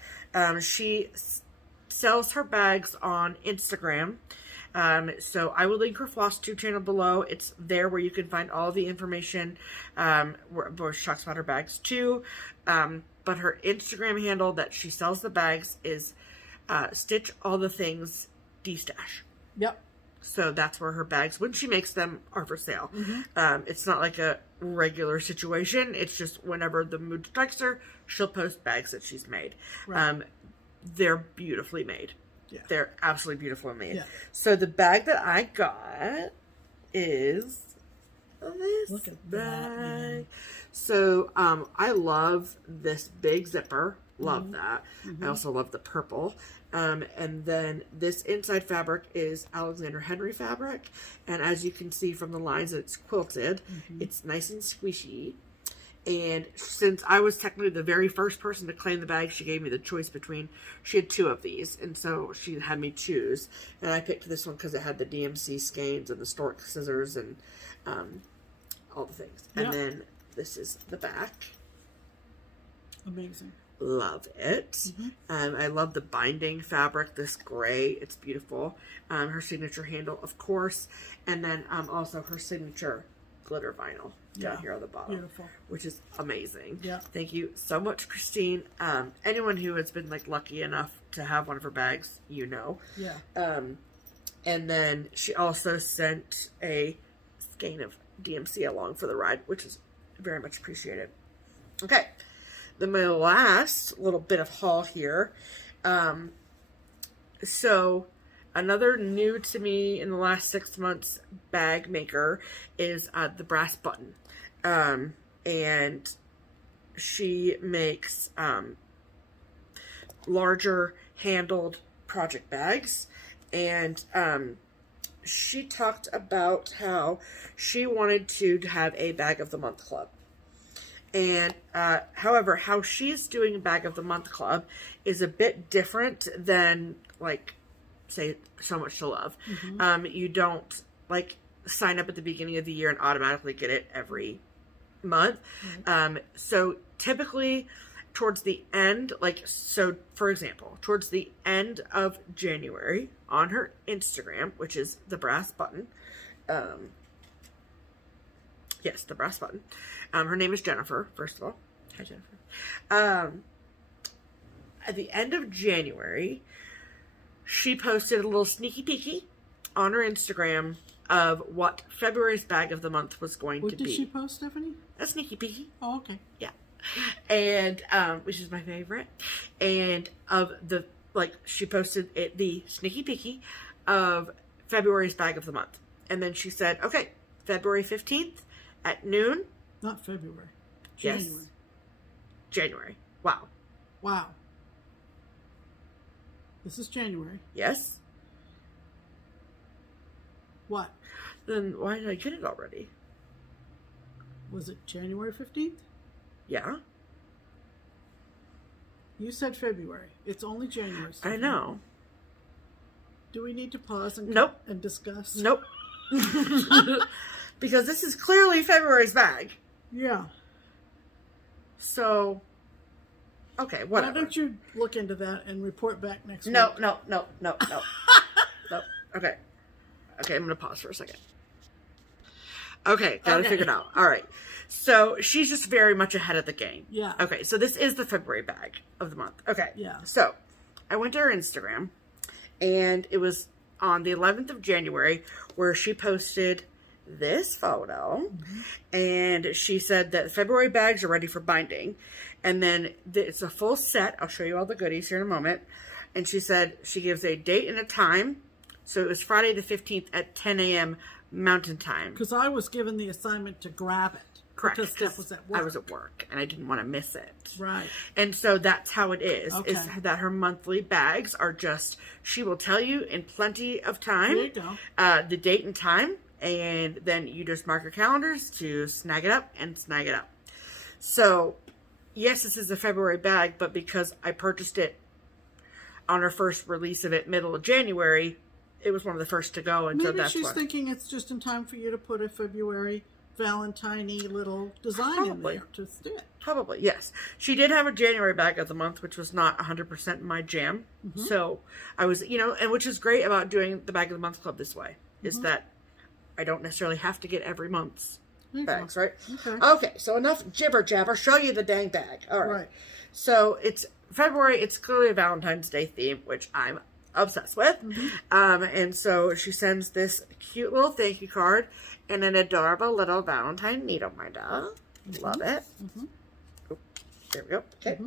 she sells her bags on Instagram. So I will link her FlossTube channel below. It's there where you can find all the information where she talks about her bags too. But her Instagram handle that she sells the bags is Stitch All the Things D-Stash. Yep. So that's where her bags, when she makes them, are for sale. Mm-hmm. It's not like a regular situation. It's just whenever the mood strikes her, she'll post bags that she's made. Right. They're beautifully made. Yeah. They're absolutely beautifully made. Yeah. So the bag that I got is this bag. That, so I love this big zipper. Love that. I also love the purple. And then this inside fabric is Alexander Henry fabric. And as you can see from the lines that it's quilted, it's nice and squishy. And since I was technically the very first person to claim the bag, she gave me the choice between, she had 2 of these. And so she had me choose. And I picked this one because it had the DMC skeins and the stork scissors and all the things. And then this is the back. Amazing. Love it. I love the binding fabric, this gray. It's beautiful. Her signature handle, of course. And then also her signature glitter vinyl down here on the bottom. Beautiful. Which is amazing. Yeah. Thank you so much, Christine. Anyone who has been like lucky enough to have one of her bags, you know. Yeah. And then she also sent a skein of DMC along for the ride, which is very much appreciated. Okay. Then my last little bit of haul here. So another new to me in the last 6 months bag maker is the Brass Button. And she makes larger handled project bags. And she talked about how she wanted to have a Bag of the Month club. And however, how she's doing a Bag of the Month club is a bit different than, like, say, So Much to Love. You don't, like, sign up at the beginning of the year and automatically get it every month. So typically towards the end, like, so for example, towards the end of January on her Instagram, which is the Brass Button, yes, the Brass Button. Her name is Jennifer, first of all. Hi, Jennifer. At the end of January, she posted a little sneaky peeky on her Instagram of what February's Bag of the Month was going to be. What did she post, Stephanie? A sneaky peeky. Oh, okay. Yeah. And, which is my favorite. And of the, like, she posted the sneaky peeky of February's Bag of the Month. And then she said, okay, February 15th at noon. Not February. January. Yes. January. Wow. Wow. This is January. Yes. What? Then why did I get it already? Was it January 15th? Yeah. You said February. It's only January. I know. Do we need to pause and nope. And discuss? Nope. Because this is clearly February's bag. Yeah. So, okay, whatever. Why don't you look into that and report back next week? No. No. Okay. Okay, I'm going to pause for a second. Okay, got it figured out. All right. So, she's just very much ahead of the game. Yeah. Okay, so this is the February bag of the month. Okay. Yeah. So, I went to her Instagram, and it was on the 11th of January where she posted this photo, and she said that February bags are ready for binding, and then it's a full set. I'll show you all the goodies here in a moment. And she said she gives a date and a time, so it was Friday the 15th at 10 a.m. Mountain Time. Because I was given the assignment to grab it. Correct. Because Steph was at work. I was at work, and I didn't want to miss it. Right. And so that's how it is, is that her monthly bags are just, she will tell you in plenty of time. There you go. The date and time, and then you just mark your calendars to snag it up and snag it up. So, yes, this is a February bag, but because I purchased it on her first release of it middle of January, it was one of the first to go, and maybe so that's she's why. thinking it's just in time for you to put a February Valentine-y little design in there to stitch. Probably, yes. She did have a January bag of the month, which was not 100% my jam. So I was, and which is great about doing the bag of the month club this way, is that I don't necessarily have to get every month's bags, right? Okay, so enough jibber jabber. Show you the dang bag. All right. So it's February. It's clearly a Valentine's Day theme, which I'm obsessed with. And so she sends this cute little thank you card and an adorable little Valentine needle binder. Love it. Oh, there we go. Okay.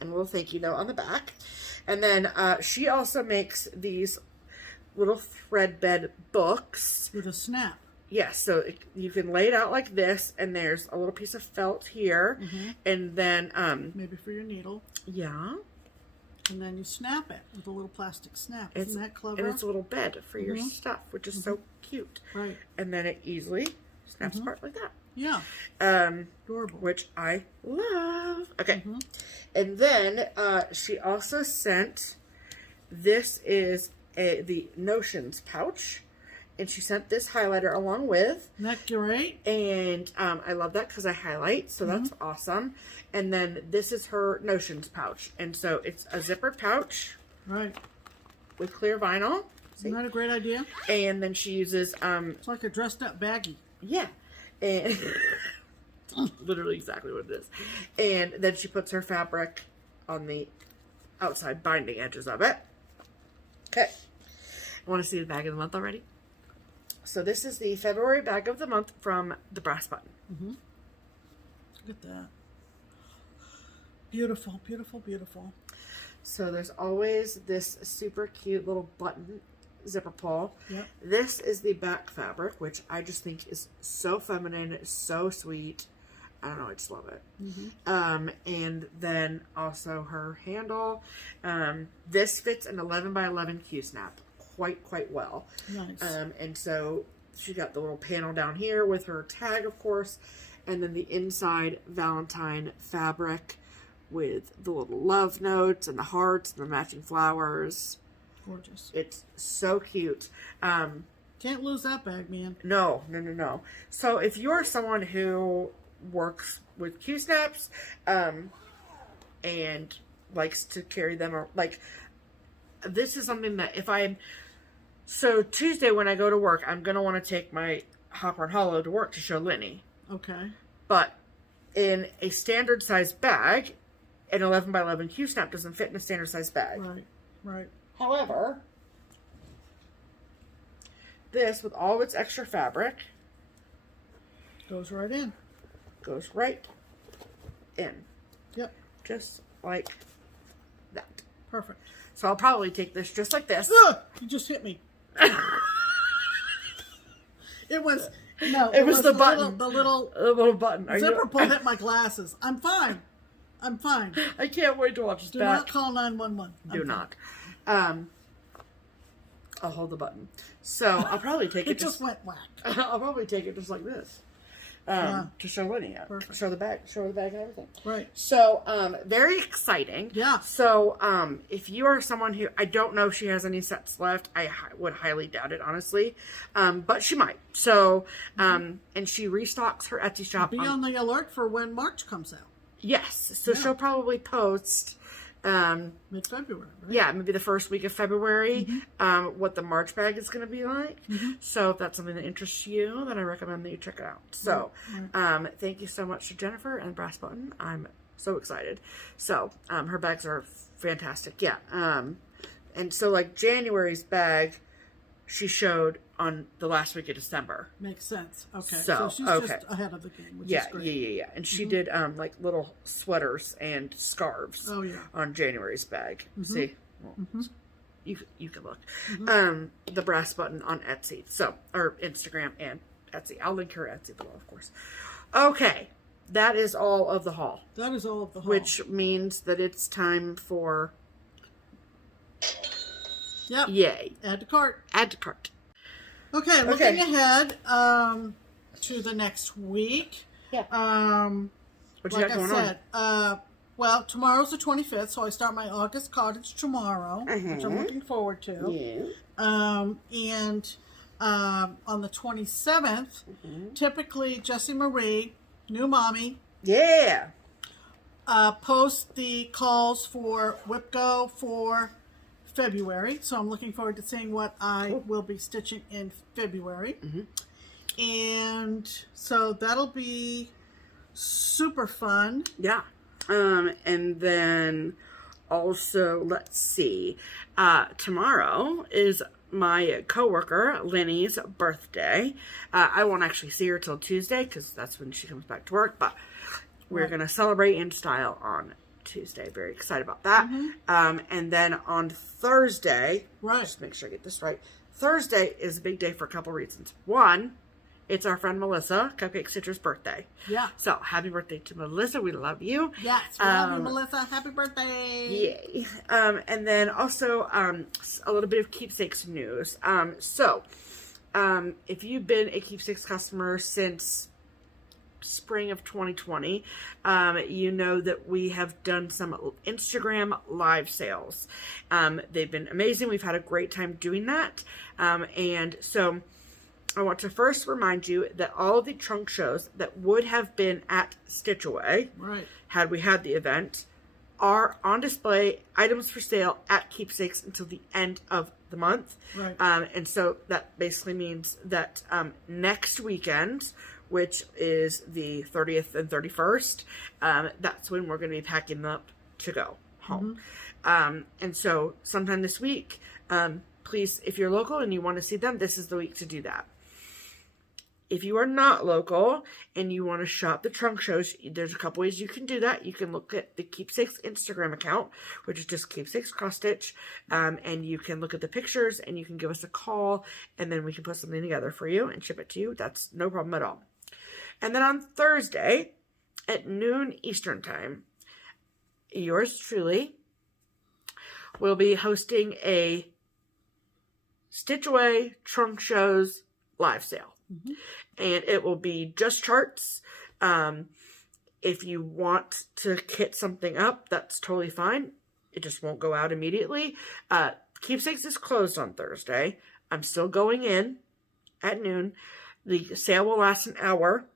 And a little thank you note on the back. And then she also makes these little thread bed books. With a snap. Yes, so you can lay it out like this, and there's a little piece of felt here, and then maybe for your needle. Yeah. And then you snap it with a little plastic snap. Isn't that clever? And it's a little bed for your stuff, which is so cute. Right. And then it easily snaps apart like that. Yeah. Adorable. Which I love. Okay. And then she also sent, this is the Notions pouch. And she sent this highlighter along with. Isn't that great? And I love that because I highlight, so that's awesome. And then this is her Notions pouch. And so it's a zippered pouch. Right. With clear vinyl. See? Isn't that a great idea? And then she uses... it's like a dressed up baggie. Yeah. And literally exactly what it is. And then she puts her fabric on the outside binding edges of it. Okay. Want to see the bag of the month already? So this is the February bag of the month from the Brass Button. Look at that. Beautiful, beautiful, beautiful. So there's always this super cute little button zipper pull. Yep. This is the back fabric, which I just think is so feminine, so sweet. I don't know, I just love it. And then also her handle. This fits an 11 by 11 Q-snap quite well. Nice. And so she got the little panel down here with her tag, of course, and then the inside Valentine fabric with the little love notes and the hearts and the matching flowers. Gorgeous. It's so cute. Can't lose that bag, man. No. So if you're someone who works with Q-snaps and likes to carry them, or like, this is something that if I'm... So Tuesday when I go to work, I'm going to want to take my Hopper and Hollow to work to show Lenny. Okay. But in a standard size bag, an 11 by 11 Q-snap doesn't fit in a standard size bag. Right. However, this, with all of its extra fabric, goes right in. Goes right in. Yep. Just like that. Perfect. So I'll probably take this just like this. Ugh, you just hit me. It was the button. The little button. zipper pull hit my glasses. I'm fine. I can't wait to watch this back. Do not call 911. Do not. I'll hold the button. So I'll probably take it. It just went whack. I'll probably take it just like this. To show Lenny out. Perfect. Show the bag and everything. Right. So, very exciting. Yeah. So, if you are someone who, I don't know if she has any sets left. I would highly doubt it, honestly. But she might. So, and she restocks her Etsy shop. Be on the alert for when March comes out. Yes. So she'll probably post mid-February, right? Yeah, maybe the first week of February, what the March bag is going to be like. So if that's something that interests you, then I recommend that you check it out. So thank you so much to Jennifer and Brass Button. I'm so excited. So her bags are fantastic. Yeah. And so like January's bag, she showed on the last week of December. Makes sense. Okay. So she's just ahead of the game, which is great. Yeah. And she did like little sweaters and scarves on January's bag. See? Well, you can look. The Brass Button on Etsy. So, or Instagram and Etsy. I'll link her Etsy below, of course. Okay. That is all of the haul. That is all of the haul. Which means that it's time for... Yep. Yay. Add to cart. Add to cart. Okay, looking ahead to the next week. Yeah. What you like got going I said, well, tomorrow's the 25th, so I start my August cottage tomorrow, which I'm looking forward to. And on the 27th, typically Jessie Marie, new mommy, posts the calls for WIPGO for February. So I'm looking forward to seeing what I will be stitching in February. And so that'll be super fun. Yeah. And then also, let's see, tomorrow is my coworker Lenny's birthday. I won't actually see her till Tuesday because that's when she comes back to work, but we're going to celebrate in style on Tuesday. Very excited about that. And then on Thursday, just make sure I get this right. Thursday is a big day for a couple reasons. One, it's our friend Melissa, Cupcake Stitcher's birthday. So happy birthday to Melissa. We love you. Yes, we love you, Melissa. Happy birthday. Yay. And then also a little bit of Keepsakes news. If you've been a Keepsakes customer since spring of 2020, you know that we have done some Instagram live sales. They've been amazing. We've had a great time doing that. And so I want to first remind you that all of the trunk shows that would have been at Stitch Away, had we had the event, are on display, items for sale at Keepsakes until the end of the month. And so that basically means that next weekend, which is the 30th and 31st, that's when we're going to be packing them up to go home. And so sometime this week, please, if you're local and you want to see them, this is the week to do that. If you are not local and you want to shop the trunk shows, there's a couple ways you can do that. You can look at the Keepsakes Instagram account, which is just keepsakescrossstitch, and you can look at the pictures and you can give us a call, and then we can put something together for you and ship it to you. That's no problem at all. And then on Thursday at noon Eastern time, yours truly will be hosting a Stitch Away Trunk Shows live sale. And it will be just charts. If you want to kit something up, that's totally fine. It just won't go out immediately. Keepsakes is closed on Thursday. I'm still going in at noon. The sale will last an hour.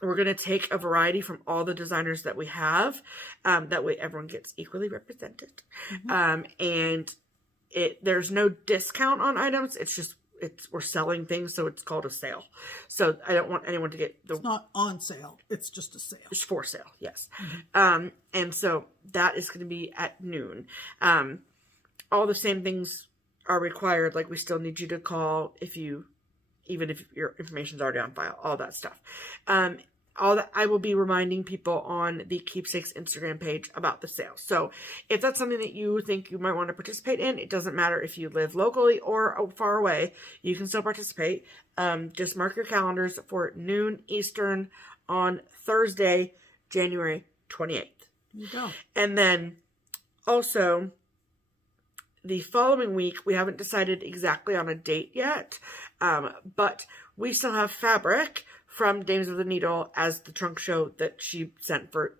We're going to take a variety from all the designers that we have. That way everyone gets equally represented. And there's no discount on items. It's just we're selling things, so it's called a sale. So I don't want anyone to get it's not on sale. It's just a sale. It's for sale, yes. And so that is going to be at noon. All the same things are required. Like, we still need you to call even if your information's already on file, all that stuff. All that I will be reminding people on the Keepsakes Instagram page about the sale. So if that's something that you think you might want to participate in, it doesn't matter if you live locally or far away, you can still participate. Just mark your calendars for noon Eastern on Thursday, January 28th. There you go. And then also the following week, we haven't decided exactly on a date yet, but we still have fabric from Dames of the Needle as the trunk show that she sent for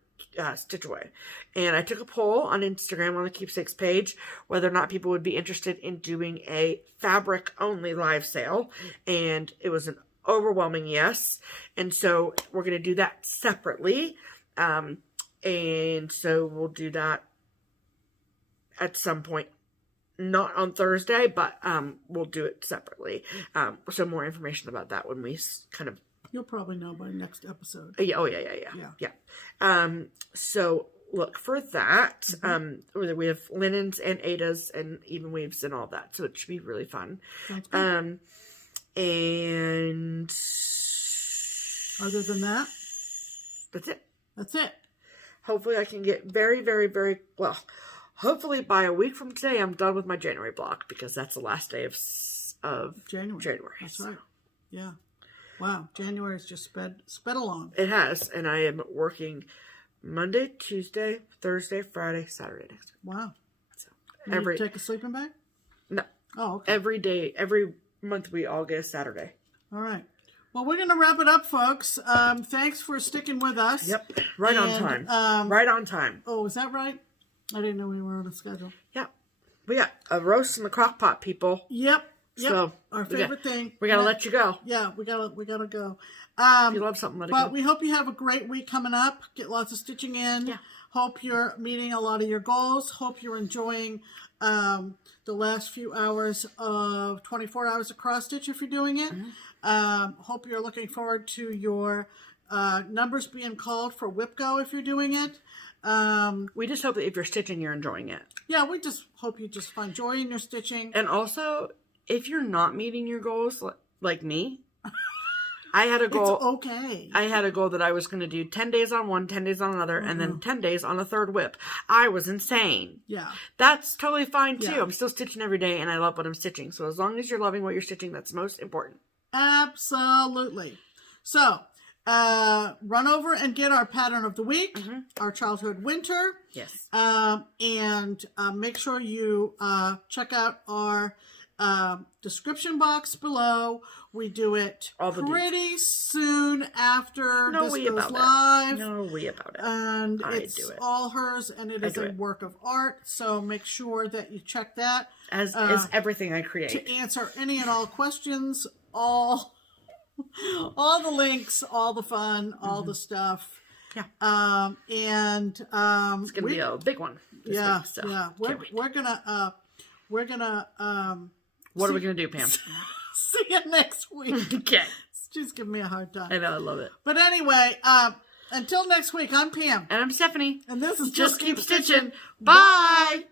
Stitch Away. And I took a poll on Instagram on the Keepsakes page whether or not people would be interested in doing a fabric only live sale. And it was an overwhelming yes. And so we're going to do that separately. And so we'll do that at some point. Not on Thursday, but we'll do it separately. So more information about that when we kind of... You'll probably know by next episode. Yeah. So look for that. We have linens and Adas and even weaves and all that. So it should be really fun. Sounds good. And other than that, that's it. Hopefully I can get very, very, very well. Hopefully by a week from today, I'm done with my January block because that's the last day of January. That's right. Yeah. Wow. January's just sped along. It has. And I am working Monday, Tuesday, Thursday, Friday, Saturday next week. Wow. So you take a sleeping bag? No. Oh, okay. Every day, every month we all get a Saturday. All right. Well, we're going to wrap it up, folks. Thanks for sticking with us. Yep. Right on time. Right on time. Oh, is that right? I didn't know we were on a schedule. Yeah. We got a roast in the crock pot, people. Yep. So our favorite thing. We gotta let you go. Yeah, we gotta go. If you love something, let it go. But we hope you have a great week coming up. Get lots of stitching in. Yeah. Hope you're meeting a lot of your goals. Hope you're enjoying the last few hours of 24 hours of cross stitch if you're doing it. Hope you're looking forward to your numbers being called for WIPGO if you're doing it. We just hope that if you're stitching, you're enjoying it. Yeah, we just hope you just find joy in your stitching. And also, if you're not meeting your goals, like me, I had a goal. It's okay. I had a goal that I was going to do 10 days on one, 10 days on another, and then 10 days on a third whip. I was insane. Yeah. That's totally fine, too. Yeah. I'm still stitching every day, and I love what I'm stitching. So as long as you're loving what you're stitching, that's most important. Absolutely. So, run over and get our pattern of the week, our childhood winter. Yes. And make sure you check out our description box below. We do it pretty soon after this goes live. No way about it. And it's all hers, and it is a work of art. So make sure that you check that. As everything I create. To answer any and all questions, all the links, all the fun, all the stuff. Yeah. And it's gonna be a big one. This week, so we're gonna what are we gonna do, Pam? See you next week. Okay. She's giving me a hard time. I know, I love it. But anyway, until next week, I'm Pam. And I'm Stephanie. And this is Just Keep Stitching. Bye!